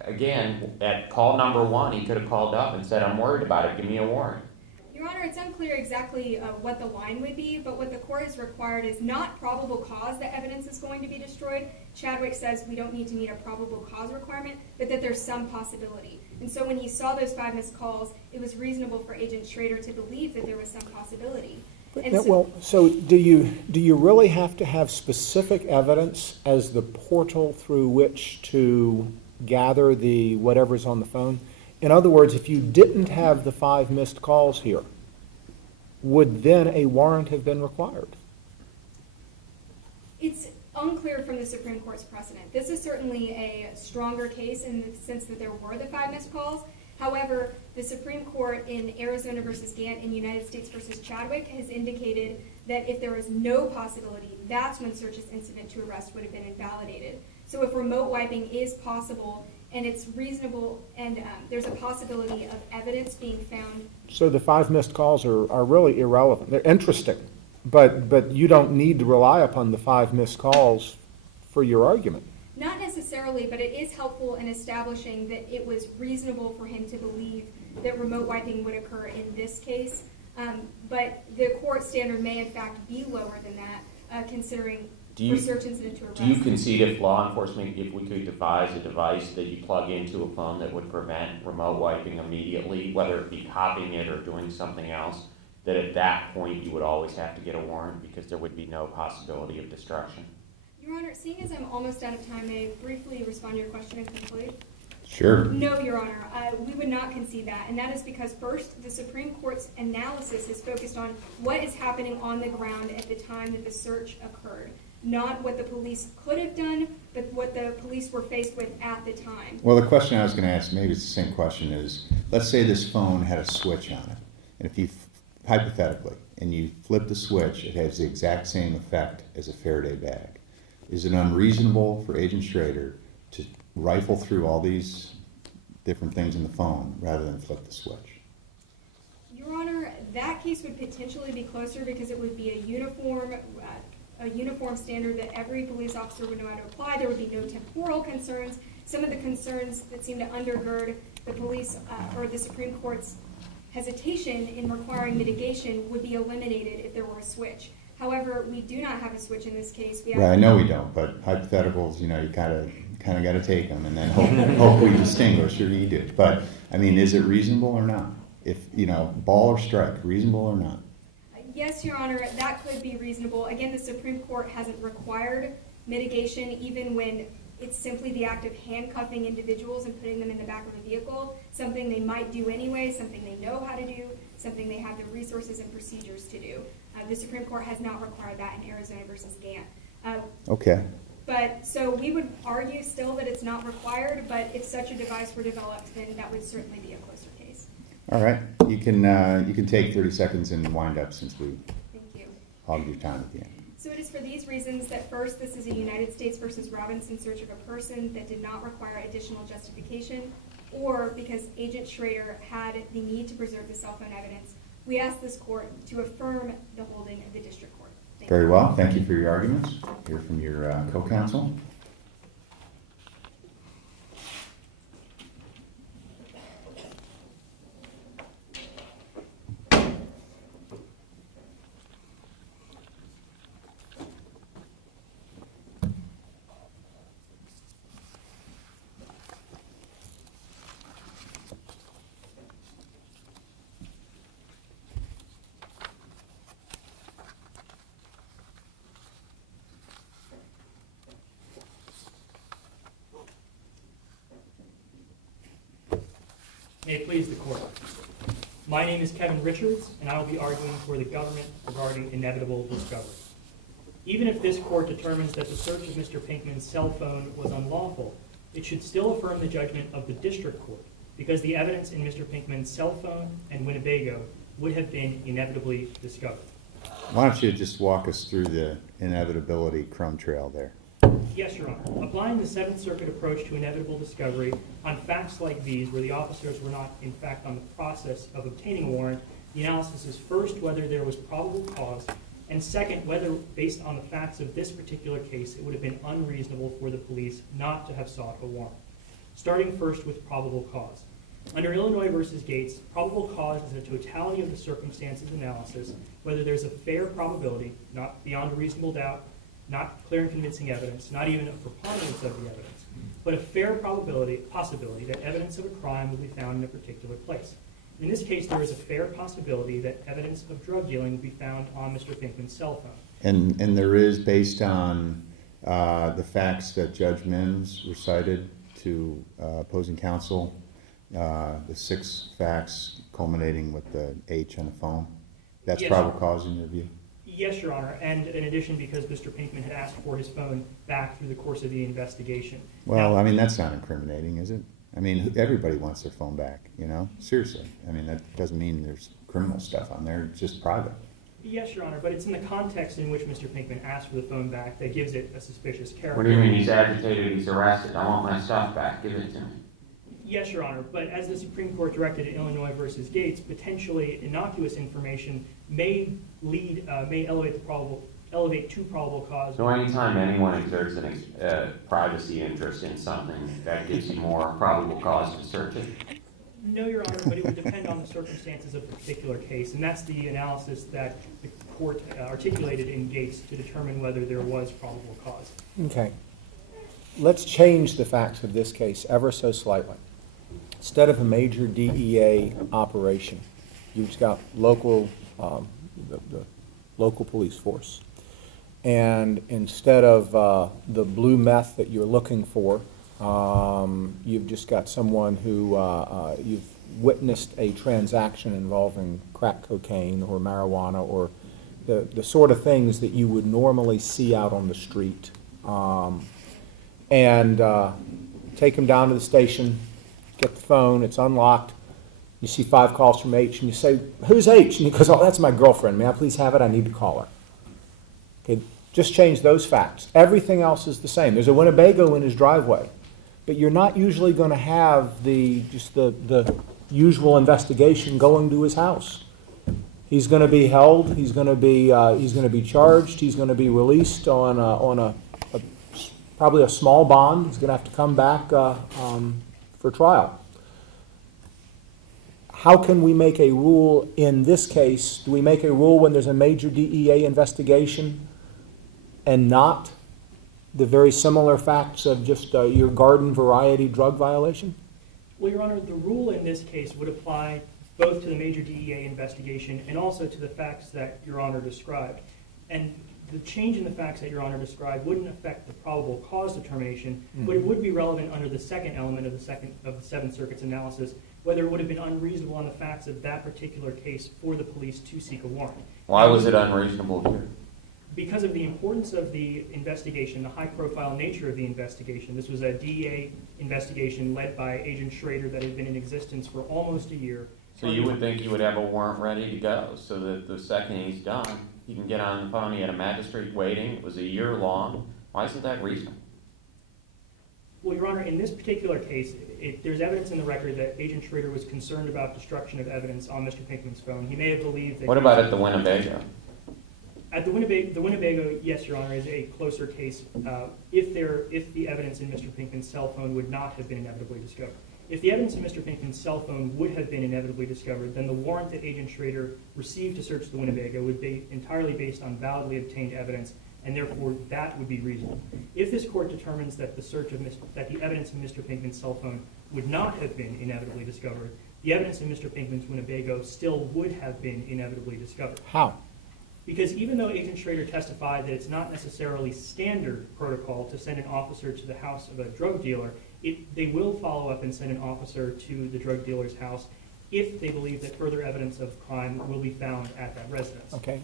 again, at call number 1, he could have called up and said, I'm worried about it, give me a warrant. Your Honor, it's unclear exactly what the line would be, but what the court has required is not probable cause that evidence is going to be destroyed. Chadwick says we don't need to meet a probable cause requirement, but that there's some possibility. And so when he saw those 5 missed calls, it was reasonable for Agent Schrader to believe that there was some possibility. So do you really have to have specific evidence as the portal through which to gather the whatever's on the phone? In other words, if you didn't have the 5 missed calls here, would then a warrant have been required? It's unclear from the Supreme Court's precedent. This is certainly a stronger case in the sense that there were the 5 missed calls. However, the Supreme Court in Arizona versus Gant and United States versus Chadwick has indicated that if there is no possibility, that's when searches incident to arrest would have been invalidated. So if remote wiping is possible and it's reasonable, and there's a possibility of evidence being found. So the 5 missed calls are really irrelevant. They're interesting, but you don't need to rely upon the 5 missed calls for your argument. Not necessarily, but it is helpful in establishing that it was reasonable for him to believe that remote wiping would occur in this case. But the court standard may in fact be lower than that, considering for search incident to arrest. Do you concede if law enforcement, if we could devise a device that you plug into a phone that would prevent remote wiping immediately, whether it be copying it or doing something else, that at that point you would always have to get a warrant because there would be no possibility of destruction? Your Honor, seeing as I'm almost out of time, may I briefly respond to your question and conclude? Sure. No, Your Honor, we would not concede that, and that is because first, the Supreme Court's analysis is focused on what is happening on the ground at the time that the search occurred, not what the police could have done, but what the police were faced with at the time. Well, the question I was going to ask, maybe it's the same question, is let's say this phone had a switch on it, and if you, hypothetically, and you flip the switch, it has the exact same effect as a Faraday bag. Is it unreasonable for Agent Schrader to rifle through all these different things in the phone rather than flip the switch? Your Honor, that case would potentially be closer because it would be a uniform standard that every police officer would know how to apply. There would be no temporal concerns. Some of the concerns that seem to undergird the police or the Supreme Court's hesitation in requiring mitigation would be eliminated if there were a switch. However, we do not have a switch in this case. Right, I know we don't, but hypotheticals, you know, you kind of got to take them and then hope we distinguish, or you do. But, I mean, is it reasonable or not? If, you know, ball or strike, reasonable or not? Yes, Your Honor, that could be reasonable. Again, the Supreme Court hasn't required mitigation even when it's simply the act of handcuffing individuals and putting them in the back of a vehicle, something they might do anyway, something they know how to do, something they have the resources and procedures to do. The Supreme Court has not required that in Arizona versus Gant. Okay. But so we would argue still that it's not required, but if such a device were developed, then that would certainly be a closer case. All right. You can take 30 seconds and wind up since we hogged your time at the end. So it is for these reasons that first, this is a United States versus Robinson search of a person that did not require additional justification, or because Agent Schrader had the need to preserve the cell phone evidence. We ask this court to affirm the holding of the district court. Very well. Thank you for your arguments. Hear from your co-counsel. May it please the court. My name is Kevin Richards, and I will be arguing for the government regarding inevitable discovery. Even if this court determines that the search of Mr. Pinkman's cell phone was unlawful, it should still affirm the judgment of the district court because the evidence in Mr. Pinkman's cell phone and Winnebago would have been inevitably discovered. Why don't you just walk us through the inevitability crumb trail there? Yes, Your Honor. Applying the Seventh Circuit approach to inevitable discovery on facts like these, where the officers were not, in fact, on the process of obtaining a warrant, the analysis is first whether there was probable cause, and second, whether, based on the facts of this particular case, it would have been unreasonable for the police not to have sought a warrant. Starting first with probable cause. Under Illinois versus Gates, probable cause is a totality of the circumstances analysis, whether there's a fair probability, not beyond a reasonable doubt, not clear and convincing evidence, not even a preponderance of the evidence, but a fair possibility that evidence of a crime will be found in a particular place. In this case, there is a fair possibility that evidence of drug dealing will be found on Mr. Pinkman's cell phone. And there is, based on the facts that Judge Mims recited to opposing counsel, the 6 facts culminating with the H on the phone. That's yes, probable cause in your view? Yes, Your Honor, and in addition, because Mr. Pinkman had asked for his phone back through the course of the investigation. Well, now, I mean, that's not incriminating, is it? I mean, everybody wants their phone back, you know? Seriously. I mean, that doesn't mean there's criminal stuff on there. It's just private. Yes, Your Honor, but it's in the context in which Mr. Pinkman asked for the phone back that gives it a suspicious character. What do you mean he's agitated, he's arrested? I want my stuff back. Give it to me. Yes, Your Honor, but as the Supreme Court directed in Illinois versus Gates, potentially innocuous information may elevate to probable cause. So anytime anyone exerts a privacy interest in something, that gives you more probable cause to search it? No, Your Honor, but it would depend on the circumstances of the particular case, and that's the analysis that the court articulated in Gates to determine whether there was probable cause. Okay. Let's change the facts of this case ever so slightly. Instead of a major DEA operation, you've got local, the local police force. And instead of the blue meth that you're looking for, you've just got someone who you've witnessed a transaction involving crack cocaine or marijuana or the sort of things that you would normally see out on the street. And take them down to the station, get the phone, it's unlocked. You see 5 calls from H, and you say, "Who's H?" And he goes, "Oh, that's my girlfriend. May I please have it? I need to call her." Okay, just change those facts. Everything else is the same. There's a Winnebago in his driveway, but you're not usually going to have the usual investigation going to his house. He's going to be held. He's going to be charged. He's going to be released on probably a small bond. He's going to have to come back for trial. How can we make a rule in this case? Do we make a rule when there's a major DEA investigation and not the very similar facts of just your garden variety drug violation? Well, Your Honor, the rule in this case would apply both to the major DEA investigation and also to the facts that Your Honor described. And the change in the facts that Your Honor described wouldn't affect the probable cause determination, but it would be relevant under the second element of the Seventh Circuit's analysis, whether it would have been unreasonable on the facts of that particular case for the police to seek a warrant. Why was it unreasonable here? Because of the importance of the investigation, the high-profile nature of the investigation. This was a DEA investigation led by Agent Schrader that had been in existence for almost a year. So you would think you would have a warrant ready to go so that the second he's done, he can get on the phone. He had a magistrate waiting. It was a year long. Why isn't that reasonable? Well, Your Honor, in this particular case, there's evidence in the record that Agent Schrader was concerned about destruction of evidence on Mr. Pinkman's phone. He may have believed that... What about at the Winnebago? At the Winnebago, yes, Your Honor, is a closer case if the evidence in Mr. Pinkman's cell phone would not have been inevitably discovered. If the evidence in Mr. Pinkman's cell phone would have been inevitably discovered, then the warrant that Agent Schrader received to search the Winnebago would be entirely based on validly obtained evidence, and therefore that would be reasonable. If this court determines that the evidence in Mr. Pinkman's cell phone would not have been inevitably discovered, the evidence in Mr. Pinkman's Winnebago still would have been inevitably discovered. How? Because even though Agent Schrader testified that it's not necessarily standard protocol to send an officer to the house of a drug dealer, they will follow up and send an officer to the drug dealer's house if they believe that further evidence of crime will be found at that residence. Okay.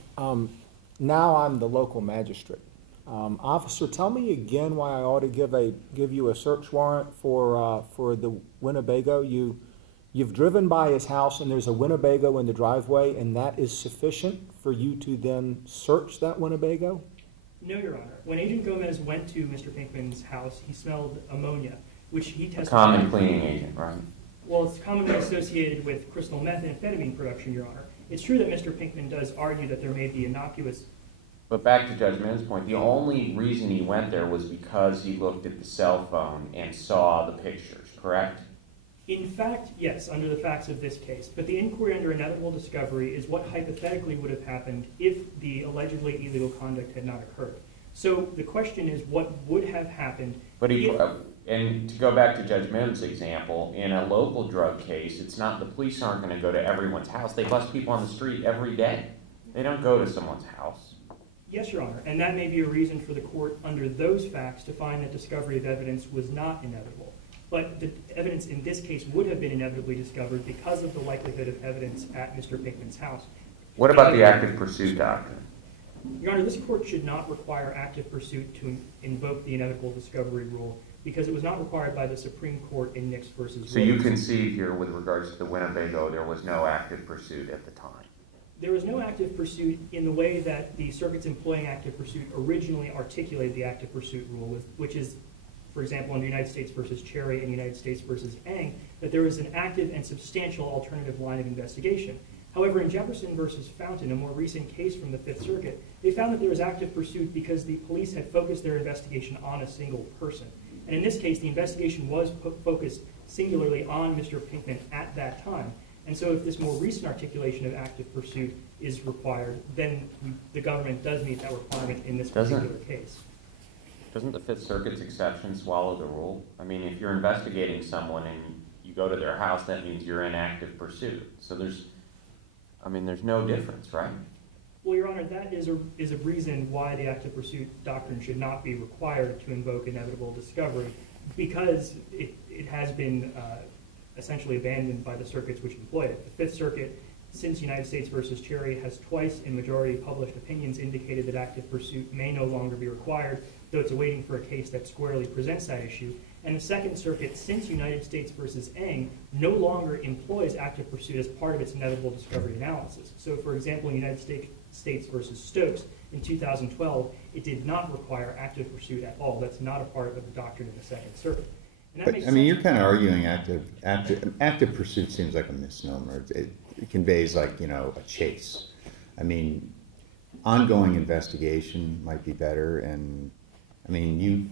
Now I'm the local magistrate. Officer, tell me again why I ought to give you a search warrant for the Winnebago. You've driven by his house and there's a Winnebago in the driveway, and that is sufficient for you to then search that Winnebago? No, Your Honor. When Agent Gomez went to Mr. Pinkman's house, he smelled ammonia, which he testified... A common cleaning agent, right? Well, it's commonly associated with crystal methamphetamine production, Your Honor. It's true that Mr. Pinkman does argue that there may be innocuous... But back to Judge Mims' point, the only reason he went there was because he looked at the cell phone and saw the pictures, correct? In fact, yes, under the facts of this case. But the inquiry under inevitable discovery is what hypothetically would have happened if the allegedly illegal conduct had not occurred. So the question is, what would have happened But and to go back to Judge Mims' example, in a local drug case, it's not the police aren't going to go to everyone's house. They bust people on the street every day. They don't go to someone's house. Yes, Your Honor, and that may be a reason for the court under those facts to find that discovery of evidence was not inevitable. But the evidence in this case would have been inevitably discovered because of the likelihood of evidence at Mr. Pinkman's house. What about the active pursuit doctrine? Your Honor, this court should not require active pursuit to invoke the inevitable discovery rule because it was not required by the Supreme Court in Nix versus So you concede here with regards to the Winnebago there was no active pursuit at the time? There was no active pursuit in the way that the circuits employing active pursuit originally articulated the active pursuit rule, which is, for example, in the United States versus Cherry and United States versus Eng, that there was an active and substantial alternative line of investigation. However, in Jefferson versus Fountain, a more recent case from the Fifth Circuit, they found that there was active pursuit because the police had focused their investigation on a single person. And in this case, the investigation was focused singularly on Mr. Pinkman at that time. And so if this more recent articulation of active pursuit is required, then the government does meet that requirement in this particular case. Doesn't the Fifth Circuit's exception swallow the rule? I mean, if you're investigating someone and you go to their house, that means you're in active pursuit. So there's no difference, right? Well, Your Honor, that is a reason why the active pursuit doctrine should not be required to invoke inevitable discovery, because it has been essentially abandoned by the circuits which employ it. The Fifth Circuit, since United States versus Cherry, has twice in majority published opinions indicated that active pursuit may no longer be required, though it's awaiting for a case that squarely presents that issue. And the Second Circuit, since United States versus Eng, no longer employs active pursuit as part of its inevitable discovery analysis. So, for example, in United States versus Stokes in 2012, it did not require active pursuit at all. That's not a part of the doctrine in the Second Circuit. But, I mean, you're kind of arguing active pursuit seems like a misnomer. It conveys like, a chase. I mean, ongoing investigation might be better, and I mean,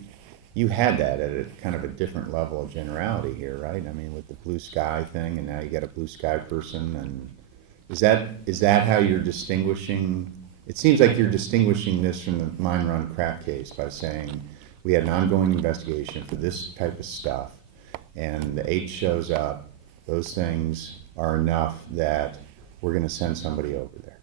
you had that at a kind of a different level of generality here, right? I mean, with the blue sky thing, and now you got a blue sky person, and is that how you're distinguishing? It seems like you're distinguishing this from the mine run crap case by saying we had an ongoing investigation for this type of stuff, and the H shows up. Those things are enough that we're going to send somebody over there.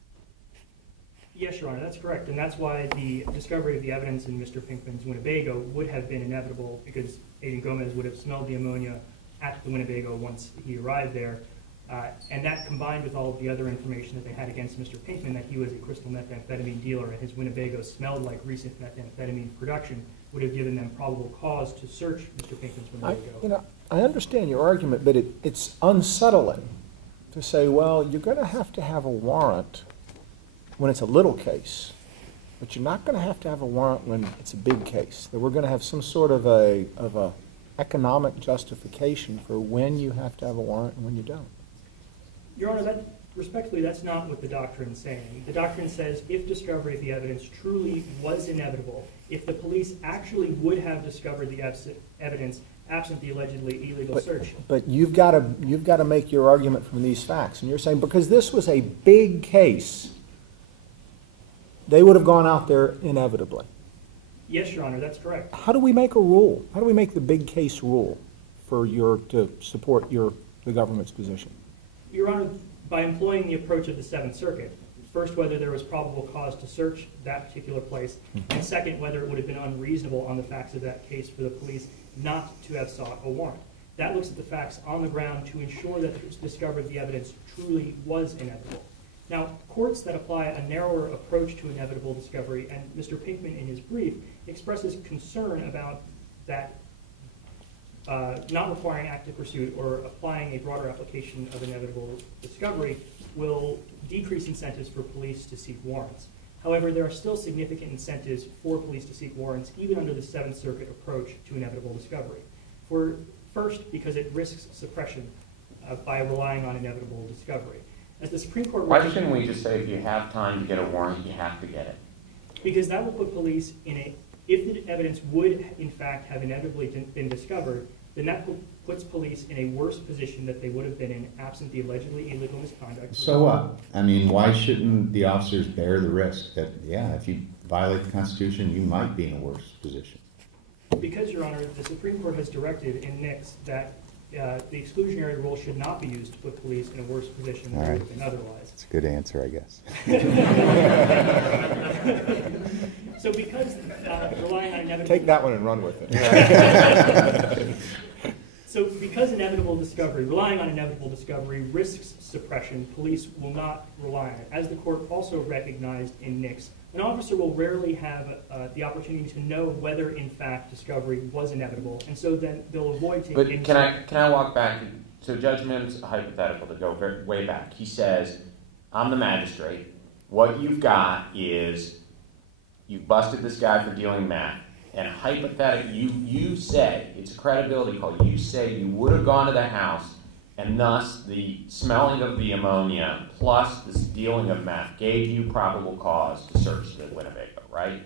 Yes, Your Honor, that's correct, and that's why the discovery of the evidence in Mr. Pinkman's Winnebago would have been inevitable, because Agent Gomez would have smelled the ammonia at the Winnebago once he arrived there, and that combined with all of the other information that they had against Mr. Pinkman, that he was a crystal methamphetamine dealer and his Winnebago smelled like recent methamphetamine production, would have given them probable cause to search Mr. Pinkman's Winnebago. I understand your argument, but it's unsettling to say, well, you're going to have a warrant when it's a little case, but you're not going to have a warrant when it's a big case. That we're going to have some sort of a economic justification for when you have to have a warrant and when you don't. Your Honor, respectfully, that's not what the doctrine is saying. The doctrine says if discovery of the evidence truly was inevitable, if the police actually would have discovered the evidence absent the allegedly illegal search. But you've got to make your argument from these facts, and you're saying because this was a big case, they would have gone out there inevitably. Yes, Your Honor, that's correct. How do we make a rule? How do we make the big case rule to support the government's position? Your Honor, by employing the approach of the Seventh Circuit, first, whether there was probable cause to search that particular place, and second, whether it would have been unreasonable on the facts of that case for the police not to have sought a warrant. That looks at the facts on the ground to ensure that the discovery of the evidence truly was inevitable. Now, courts that apply a narrower approach to inevitable discovery, and Mr. Pinkman in his brief expresses concern about that not requiring active pursuit or applying a broader application of inevitable discovery will decrease incentives for police to seek warrants. However, there are still significant incentives for police to seek warrants, even under the Seventh Circuit approach to inevitable discovery. First, because it risks suppression by relying on inevitable discovery. As the Supreme Court... Why shouldn't we just say if you have time to get a warrant, you have to get it? Because that will put police in a... If the evidence would, in fact, have inevitably been discovered, then that puts police in a worse position that they would have been in absent the allegedly illegal misconduct. So what? I mean, why shouldn't the officers bear the risk that, yeah, if you violate the Constitution, you might be in a worse position? Because, Your Honor, the Supreme Court has directed in Nix that the exclusionary rule should not be used to put police in a worse position than they would have been otherwise. That's a good answer, I guess. So because relying on inevitable... Take that one and run with it. So because relying on inevitable discovery risks suppression, police will not rely on it. As the court also recognized in Nix, an officer will rarely have the opportunity to know whether, in fact, discovery was inevitable, and so then they'll avoid taking... But can I walk back? So Judge Mims' hypothetical, to go way back, he says, I'm the magistrate. What you've got is you busted this guy for dealing meth, and hypothetically, you say, it's a credibility call, you say you would have gone to the house, and thus the smelling of the ammonia plus this dealing of meth gave you probable cause to search the Winnebago, right?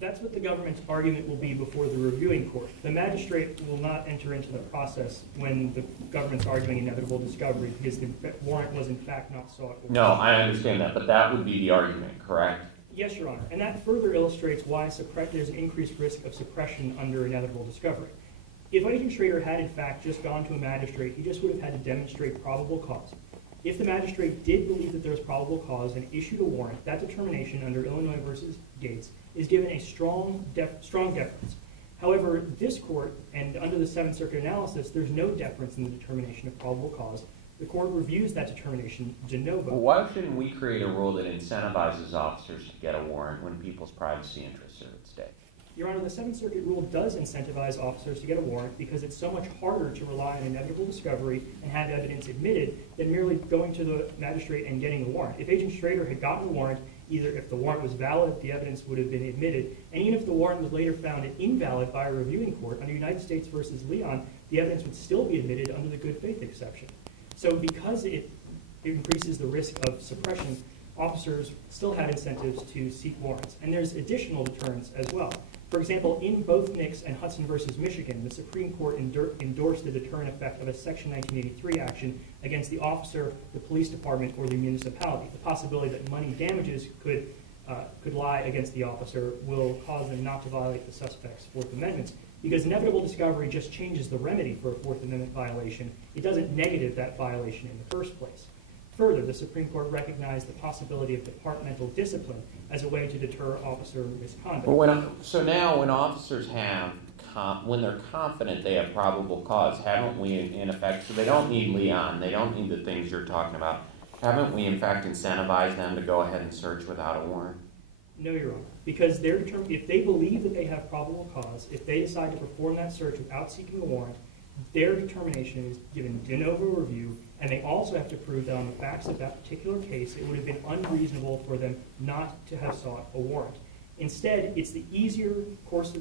That's what the government's argument will be before the reviewing court. The magistrate will not enter into the process when the government's arguing inevitable discovery because the warrant was in fact not sought. No, I understand that, but that would be the argument, correct? Yes, Your Honor. And that further illustrates why there's an increased risk of suppression under inevitable discovery. If Agent Schrader had in fact just gone to a magistrate, he just would have had to demonstrate probable cause. If the magistrate did believe that there was probable cause and issued a warrant, that determination under Illinois v. Gates is given a strong deference. However, this court, and under the Seventh Circuit analysis, there's no deference in the determination of probable cause. The court reviews that determination de novo. Well, why shouldn't we create a rule that incentivizes officers to get a warrant when people's privacy interests are at stake? Your Honor, the Seventh Circuit rule does incentivize officers to get a warrant because it's so much harder to rely on inevitable discovery and have evidence admitted than merely going to the magistrate and getting the warrant. If Agent Schrader had gotten a warrant, either if the warrant was valid, the evidence would have been admitted, and even if the warrant was later found invalid by a reviewing court, under United States v. Lile, the evidence would still be admitted under the good faith exception. So because it increases the risk of suppression, officers still have incentives to seek warrants. And there's additional deterrents as well. For example, in both Nix and Hudson v. Michigan, the Supreme Court endorsed the deterrent effect of a Section 1983 action against the officer, the police department, or the municipality. The possibility that money damages could lie against the officer will cause them not to violate the suspect's Fourth Amendment. Because inevitable discovery just changes the remedy for a Fourth Amendment violation. It doesn't negative that violation in the first place. Further, the Supreme Court recognized the possibility of departmental discipline as a way to deter officer misconduct. Well, so now when officers when they're confident they have probable cause, haven't we in effect, so they don't need Leon, they don't need the things you're talking about, haven't we in fact incentivized them to go ahead and search without a warrant? No, Your Honor, because they're determined, if they believe that they have probable cause, if they decide to perform that search without seeking a warrant, their determination is given de novo review, and they also have to prove that on the facts of that particular case, it would have been unreasonable for them not to have sought a warrant. Instead, it's the easier course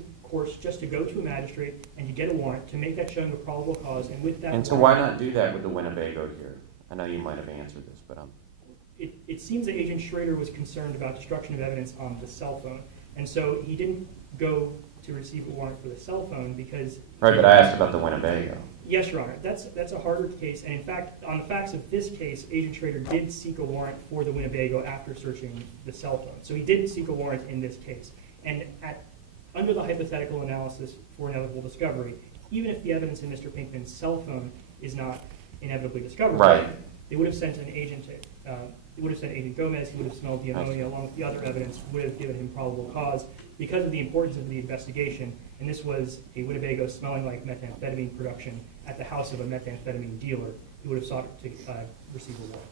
just to go to a magistrate and to get a warrant to make that showing of probable cause, and with that. And so why not do that with the Winnebago here? I know you might have answered this, but It seems that Agent Schrader was concerned about destruction of evidence on the cell phone, and so he didn't go to receive a warrant for the cell phone because... Right, but I asked about the Winnebago. Yes, Your Honor. That's a harder case, and in fact, on the facts of this case, Agent Schrader did seek a warrant for the Winnebago after searching the cell phone. So he did seek a warrant in this case. And under the hypothetical analysis for inevitable discovery, even if the evidence in Mr. Pinkman's cell phone is not inevitably discovered, right, they would have sent an agent It would have sent Agent Gomez, he would have smelled the ammonia along with the other evidence, would have given him probable cause because of the importance of the investigation. And this was a Winnebago smelling like methamphetamine production at the house of a methamphetamine dealer who would have sought to receive a warrant.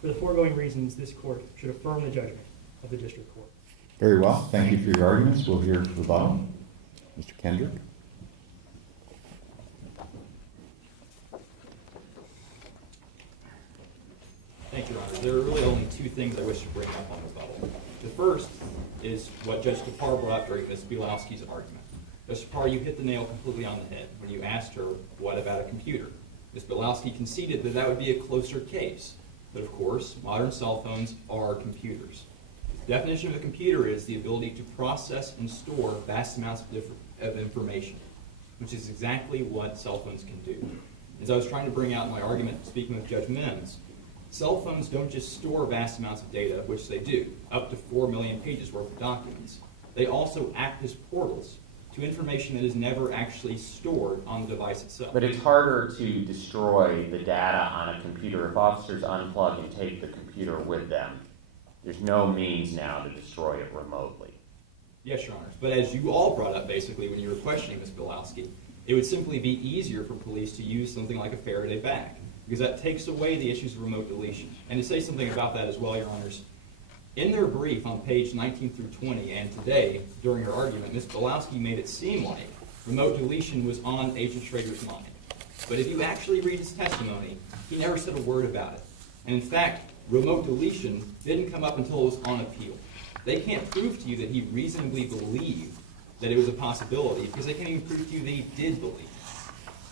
For the foregoing reasons, this court should affirm the judgment of the district court. Very well. Thank you for your arguments. We'll hear rebuttal. Mr. Kendrick. Thank you, Your Honor. There are really only two things I wish to bring up on rebuttal. The first is what Judge Thaparof brought up during Ms. Bielowski's argument. Judge Thaparof, you hit the nail completely on the head when you asked her, what about a computer? Ms. Bielowski conceded that that would be a closer case. But of course, modern cell phones are computers. The definition of a computer is the ability to process and store vast amounts of information, which is exactly what cell phones can do. As I was trying to bring out in my argument, speaking with Judge Mims, cell phones don't just store vast amounts of data, which they do, up to 4 million pages worth of documents. They also act as portals to information that is never actually stored on the device itself. But it's harder to destroy the data on a computer if officers unplug and take the computer with them. There's no means now to destroy it remotely. Yes, Your Honors. But as you all brought up, basically, when you were questioning Ms. Bielowski, it would simply be easier for police to use something like a Faraday bag, because that takes away the issues of remote deletion. And to say something about that as well, Your Honors, in their brief on page 19 through 20, and today, during her argument, Ms. Bielowski made it seem like remote deletion was on Agent Schrader's mind. But if you actually read his testimony, he never said a word about it. And in fact, remote deletion didn't come up until it was on appeal. They can't prove to you that he reasonably believed that it was a possibility because they can't even prove to you that he did believe it.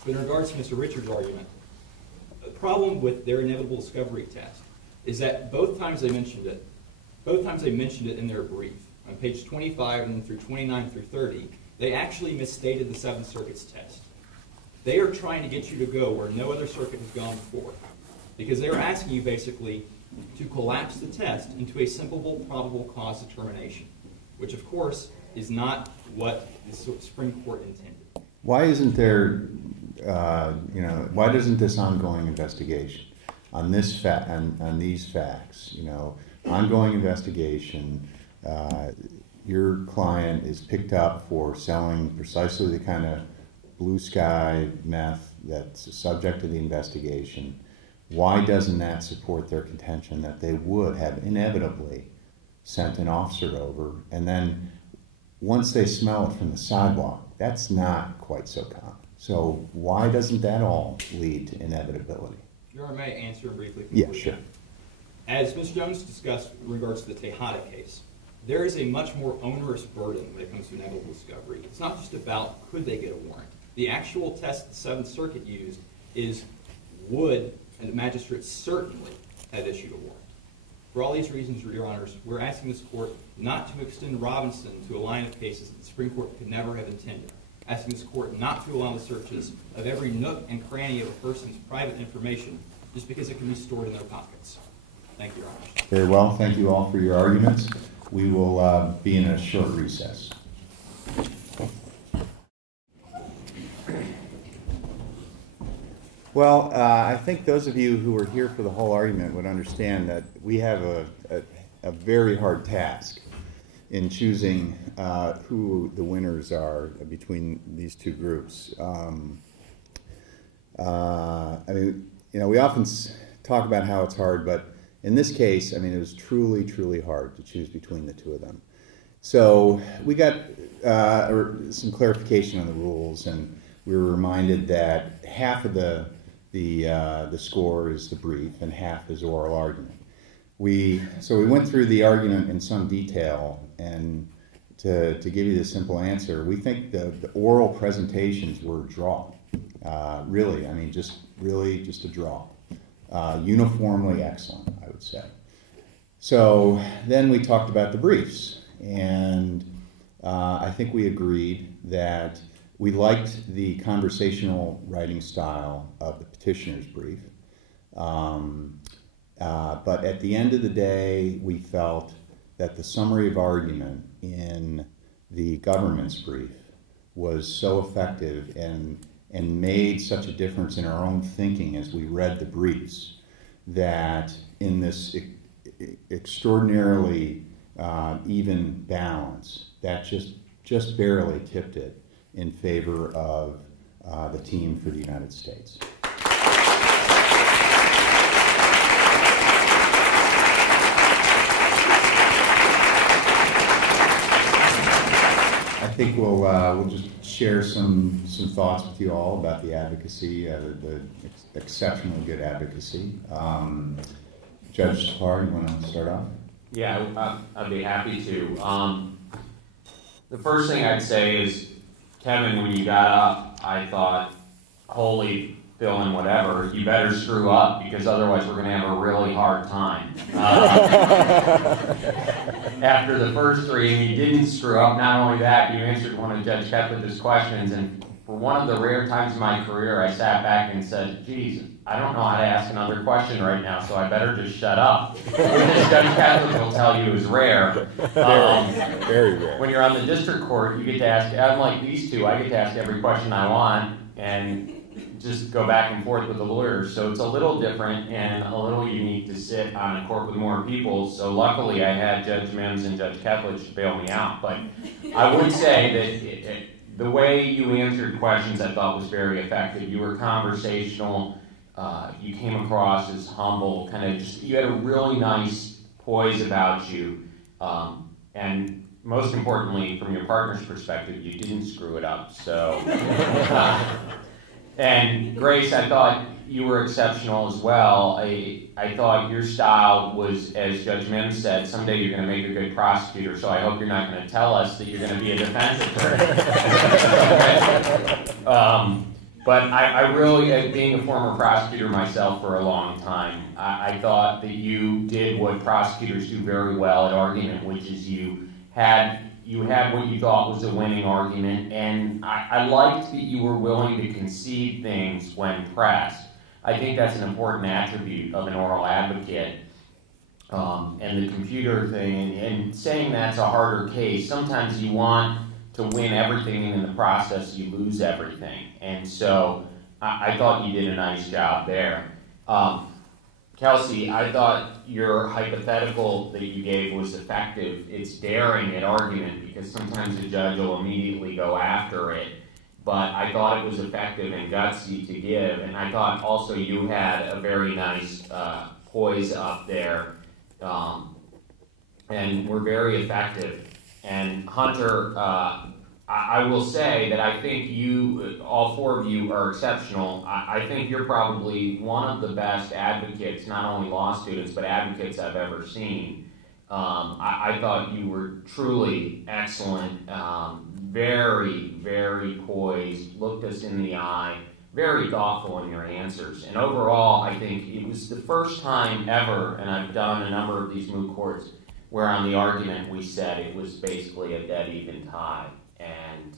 But in regards to Mr. Richards' argument, the problem with their inevitable discovery test is that both times they mentioned it in their brief, on page 25 and then through 29 through 30, they actually misstated the Seventh Circuit's test. They are trying to get you to go where no other circuit has gone before, because they're asking you basically to collapse the test into a simple probable cause determination, which of course is not what the Supreme Court intended. Why isn't there, why doesn't this ongoing investigation on this on these facts, ongoing investigation, your client is picked up for selling precisely the kind of blue sky meth that's subject to the investigation. Why doesn't that support their contention that they would have inevitably sent an officer over, and then once they smell it from the sidewalk, that's not quite so common. So why doesn't that all lead to inevitability? Your Honor, may I answer briefly? Yeah, sure. As Ms. Jones discussed in regards to the Tejada case, there is a much more onerous burden when it comes to inevitable discovery. It's not just about could they get a warrant. The actual test the Seventh Circuit used is would a magistrate certainly have issued a warrant. For all these reasons, Your Honors, we're asking this Court not to extend Robinson to a line of cases that the Supreme Court could never have intended. Asking this Court not to allow the searches of every nook and cranny of a person's private information just because it can be stored in their pockets. Thank you, Your Honors. Very well. Thank you all for your arguments. We will be in a short recess. Well, I think those of you who were here for the whole argument would understand that we have a very hard task in choosing who the winners are between these two groups. We often talk about how it's hard, but in this case, it was truly, truly hard to choose between the two of them. So we got some clarification on the rules, and we were reminded that half of the score is the brief and half is oral argument. So we went through the argument in some detail, and to give you the simple answer, we think the oral presentations were a draw. Just a draw. Uniformly excellent, I would say. So then we talked about the briefs, and I think we agreed that we liked the conversational writing style of the petitioner's brief. But at the end of the day, we felt that the summary of argument in the government's brief was so effective and made such a difference in our own thinking as we read the briefs that in this extraordinarily even balance, that just barely tipped it in favor of the team for the United States. I think we'll just share some thoughts with you all about the advocacy, the exceptionally good advocacy. Judge Thaparof, you want to start off? Yeah, I'd be happy to. The first thing I'd say is, Kevin, when you got up, I thought, holy fill in whatever, you better screw up because otherwise we're going to have a really hard time. After the first three, and you didn't screw up. Not only that, you answered one of Judge Kethledge's questions, and for one of the rare times in my career, I sat back and said, geez, I don't know how to ask another question right now, so I better just shut up. Which Judge Kethledge will tell you is rare. Very rare. When you're on the district court, you get to ask, unlike these two, I get to ask every question I want, and just go back and forth with the lawyers. So it's a little different and a little unique to sit on a court with more people. So luckily I had Judge Mims and Judge Kethledge to bail me out. But I would say that the way you answered questions I thought was very effective. You were conversational. You came across as humble. You had a really nice poise about you. And most importantly, from your partner's perspective, you didn't screw it up. So. And Grace, I thought you were exceptional as well. I thought your style was, as Judge Mims said, someday you're going to make a good prosecutor, so I hope you're not going to tell us that you're going to be a defense attorney. But I really, being a former prosecutor myself for a long time, I thought that you did what prosecutors do very well at argument, which is you had what you thought was a winning argument, and I liked that you were willing to concede things when pressed. I think that's an important attribute of an oral advocate. And the computer thing, and saying that's a harder case, sometimes you want to win everything, and in the process you lose everything. And so I thought you did a nice job there. Kelsey, I thought your hypothetical that you gave was effective. It's daring at argument because sometimes the judge will immediately go after it. But I thought it was effective and gutsy to give. And I thought also you had a very nice poise up there. And were very effective. And Hunter, I will say that I think you, all four of you, are exceptional. I think you're probably one of the best advocates, not only law students, but advocates I've ever seen. I thought you were truly excellent, very, very poised, looked us in the eye, very thoughtful in your answers. And overall, I think it was the first time ever, and I've done a number of these moot courts, where on the argument we said it was basically a dead even tie. And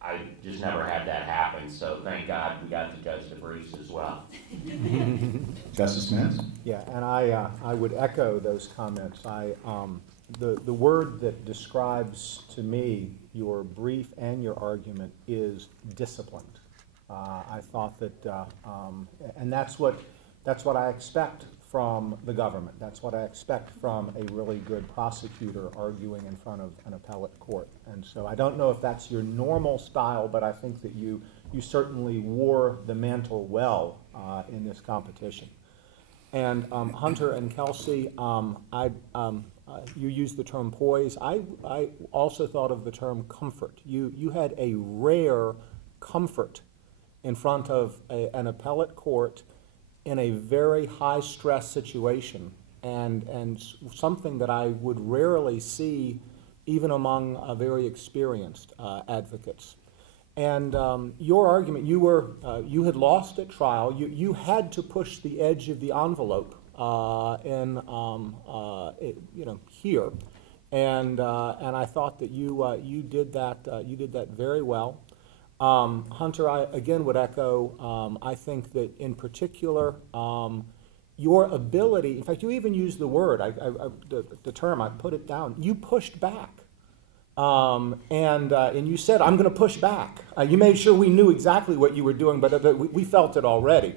I just never had that happen, so thank God we got to judge the briefs as well. Justice Mims? Yeah, and I would echo those comments. The word that describes to me your brief and your argument is disciplined. I thought that, and that's what I expect from the government. That's what I expect from a really good prosecutor arguing in front of an appellate court. And so I don't know if that's your normal style, but I think that you certainly wore the mantle well in this competition. And Hunter and Kelsey, you used the term poise. I also thought of the term comfort. You had a rare comfort in front of an appellate court in a very high-stress situation, and something that I would rarely see even among very experienced advocates. And your argument, you had lost at trial. You had to push the edge of the envelope here, and I thought that you did that very well. Hunter, I again would echo, I think that in particular, your ability, in fact, you even used the word, the term, I put it down, you pushed back. And you said, I'm going to push back. You made sure we knew exactly what you were doing, but we felt it already.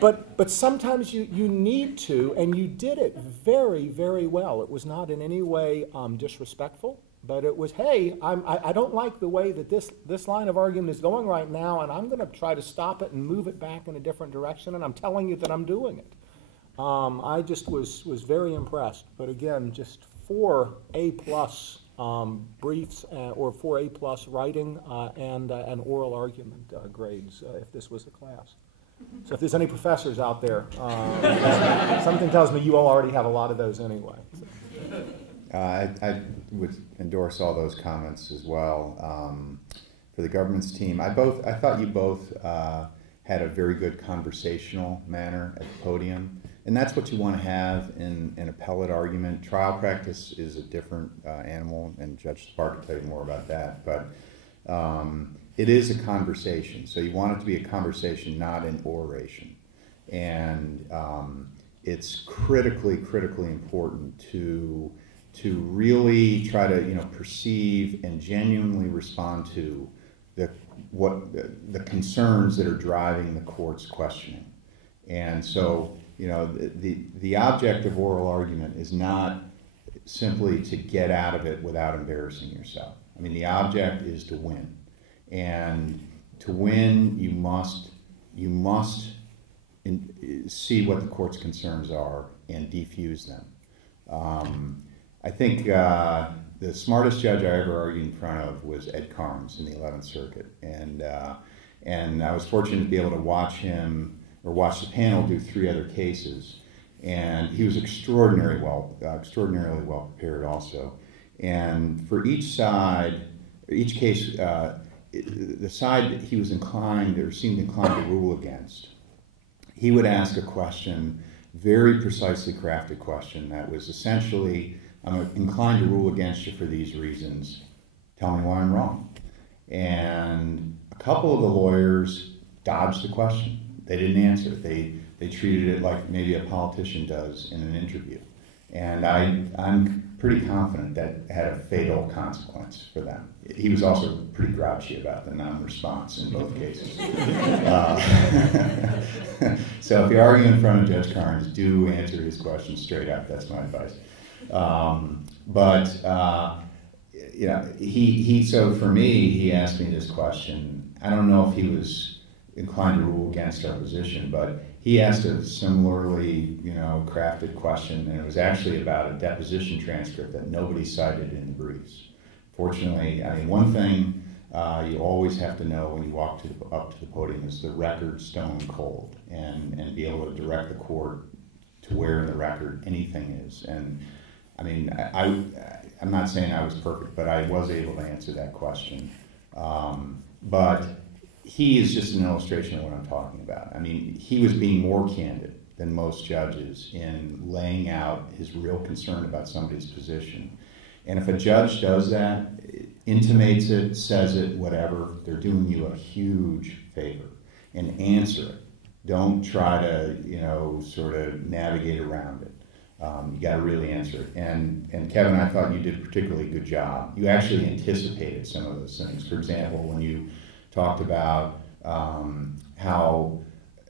But sometimes you need to, and you did it very, very well. It was not in any way disrespectful. But it was, hey, I don't like the way that this line of argument is going right now, and I'm going to try to stop it and move it back in a different direction, and I'm telling you that I'm doing it. I just was very impressed. But again, just 4 A-plus briefs or 4 A-plus writing and an oral argument grades if this was a class. So if there's any professors out there, something tells me you all already have a lot of those anyway. So. I would endorse all those comments as well. For the government's team, I thought you both had a very good conversational manner at the podium, and that's what you want to have in an appellate argument. Trial practice is a different animal, and Judge Spark can tell you more about that, but it is a conversation, so you want it to be a conversation, not an oration. And it's critically important to really try to perceive and genuinely respond to the concerns that are driving the court's questioning. And so the object of oral argument is not simply to get out of it without embarrassing yourself. I mean, the object is to win, and to win you must see what the court's concerns are and defuse them. I think the smartest judge I ever argued in front of was Ed Carnes in the 11th Circuit, and And I was fortunate to be able to watch him, or watch the panel do 3 other cases. And he was extraordinarily well prepared also. And for each side, each case, the side that he was inclined or seemed inclined to rule against, he would ask a question, very precisely crafted question that was essentially, I'm inclined to rule against you for these reasons. Tell me why I'm wrong. And a couple of the lawyers dodged the question. They didn't answer it. They treated it like maybe a politician does in an interview. And I'm pretty confident that had a fatal consequence for them. He was also pretty grouchy about the non-response in both cases. So if you argue in front of Judge Carnes, do answer his questions straight up. That's my advice. So for me, he asked me this question. I don't know if he was inclined to rule against our position, but he asked a similarly, crafted question, and it was actually about a deposition transcript that nobody cited in the briefs. Fortunately, one thing you always have to know when you walk up to the podium is the record stone cold, and be able to direct the court to where in the record anything is. And I'm not saying I was perfect, but I was able to answer that question. But he is just an illustration of what I'm talking about. He was being more candid than most judges in laying out his real concern about somebody's position. And if a judge does that, intimates it, says it, whatever, they're doing you a huge favor. And answer it. Don't try to, sort of navigate around it. You got to really answer it. And Kevin, I thought you did a particularly good job. You actually anticipated some of those things. For example, when you talked about how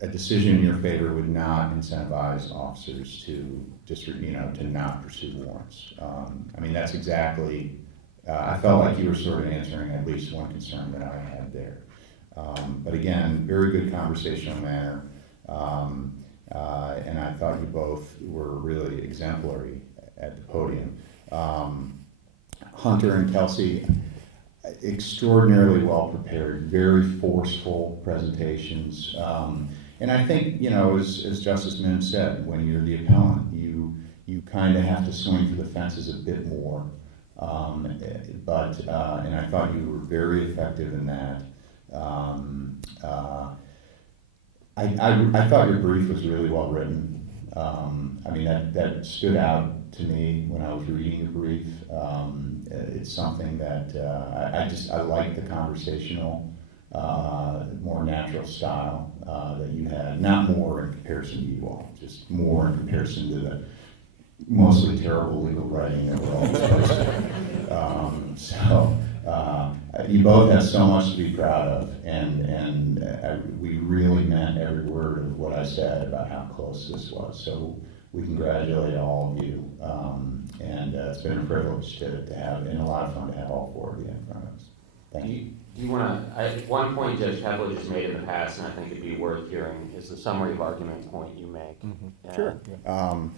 a decision in your favor would not incentivize officers to to not pursue warrants. That's exactly. I felt like you were sort of answering at least one concern that I had there. But again, very good conversational manner. And I thought you both were really exemplary at the podium. Hunter and Kelsey, extraordinarily well prepared, very forceful presentations. And I think, as Justice Mims said, when you're the appellant, you kind of have to swing for the fences a bit more. And I thought you were very effective in that. I thought your brief was really well written. That stood out to me when I was reading your brief. It's something that I like the conversational, more natural style that you had. Not more in comparison to you all, just more in comparison to the mostly terrible legal writing that we're all exposed to. You both have so much to be proud of, and we really meant every word of what I said about how close this was. So we congratulate all of you, and it's been a privilege to have, and a lot of fun to have all 4 of you in front of us. Thank you. Do you want to, one point Judge Kethledge has made in the past, and I think it'd be worth hearing, is the summary of argument point you make. Mm-hmm. Sure.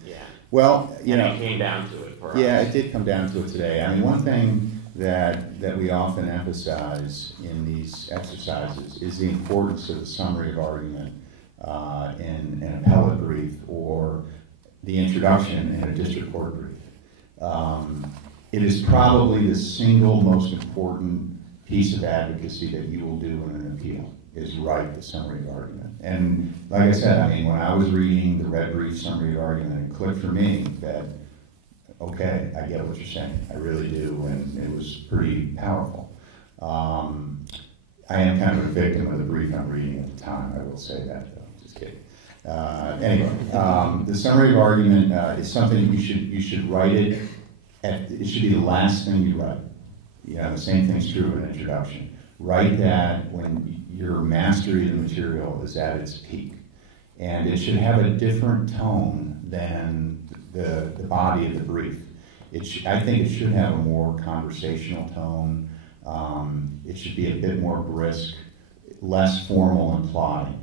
Yeah. Well, it came down to it for us. Yeah, it did come down to it today. One thing that we often emphasize in these exercises is the importance of the summary of argument in an appellate brief or the introduction in a district court brief. It is probably the single most important piece of advocacy that you will do in an appeal, is write the summary of argument. And like I said, when I was reading the red brief summary of argument, it clicked for me that, okay, I get what you're saying. I really do, and it was pretty powerful. I am kind of a victim of the brief I'm reading at the time, I will say that, though. Just kidding. The summary of argument is something you should write it. It should be the last thing you write. The same thing's true of an introduction. Write that when your mastery of the material is at its peak. And it should have a different tone than the body of the brief. I think it should have a more conversational tone. It should be a bit more brisk, less formal and plodding,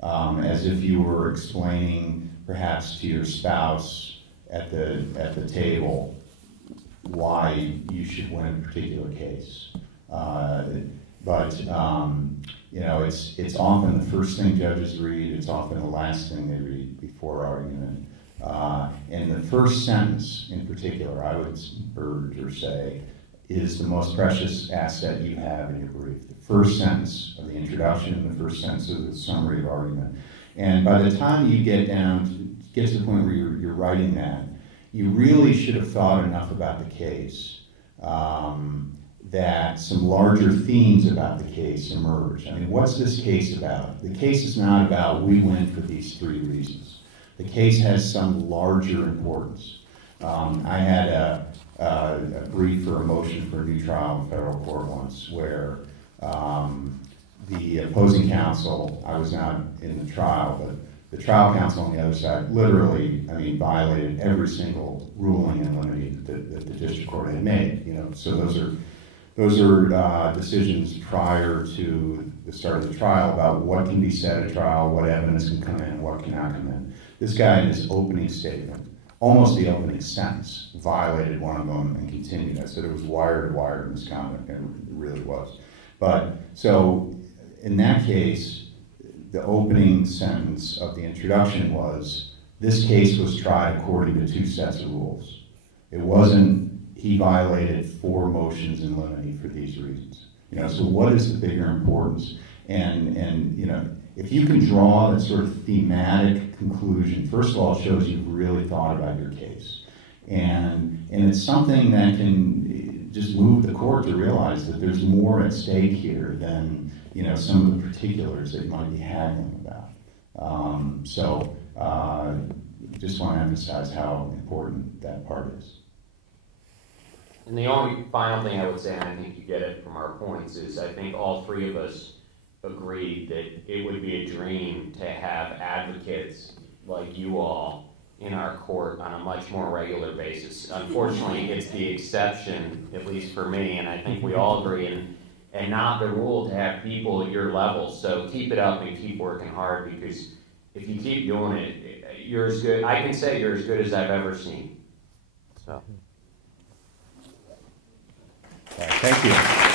as if you were explaining perhaps to your spouse at the table why you should win a particular case. But you know, it's often the first thing judges read. It's often the last thing they read before argument. And the first sentence, in particular, I would urge or say, is the most precious asset you have in your brief. The first sentence of the introduction, the first sentence of the summary of argument. And by the time you get to the point where you're writing that, you really should have thought enough about the case that some larger themes about the case emerge. I mean, what's this case about? The case is not about we win for these 3 reasons. The case has some larger importance. I had a brief for a motion for a new trial in federal court once where the opposing counsel, I was not in the trial, but the trial counsel on the other side literally, I mean, violated every single ruling in limine that the district court had made. You know, so those are decisions prior to the start of the trial about what can be said at trial, what evidence can come in, and what cannot come in. This guy in his opening statement, almost the opening sentence, violated one of them and continued. I said it was wire-to-wire misconduct, and it really was. But so in that case, the opening sentence of the introduction was, this case was tried according to 2 sets of rules. It wasn't, he violated 4 motions in limine for these reasons. You know, so what is the bigger importance? And you know, if you can draw that sort of thematic conclusion, first of all, it shows you've really thought about your case. And it's something that can just move the court to realize that there's more at stake here than, you know, some of the particulars that you might be haggling about. Just want to emphasize how important that part is. And the only final thing I would say, and I think you get it from our points, is I think all 3 of us agreed that it would be a dream to have advocates like you all in our court on a much more regular basis. Unfortunately, it's the exception, at least for me, and I think we all agree, and not the rule to have people at your level. So keep it up and keep working hard, because if you keep doing it, you're as good. I can say you're as good as I've ever seen. So. Thank you.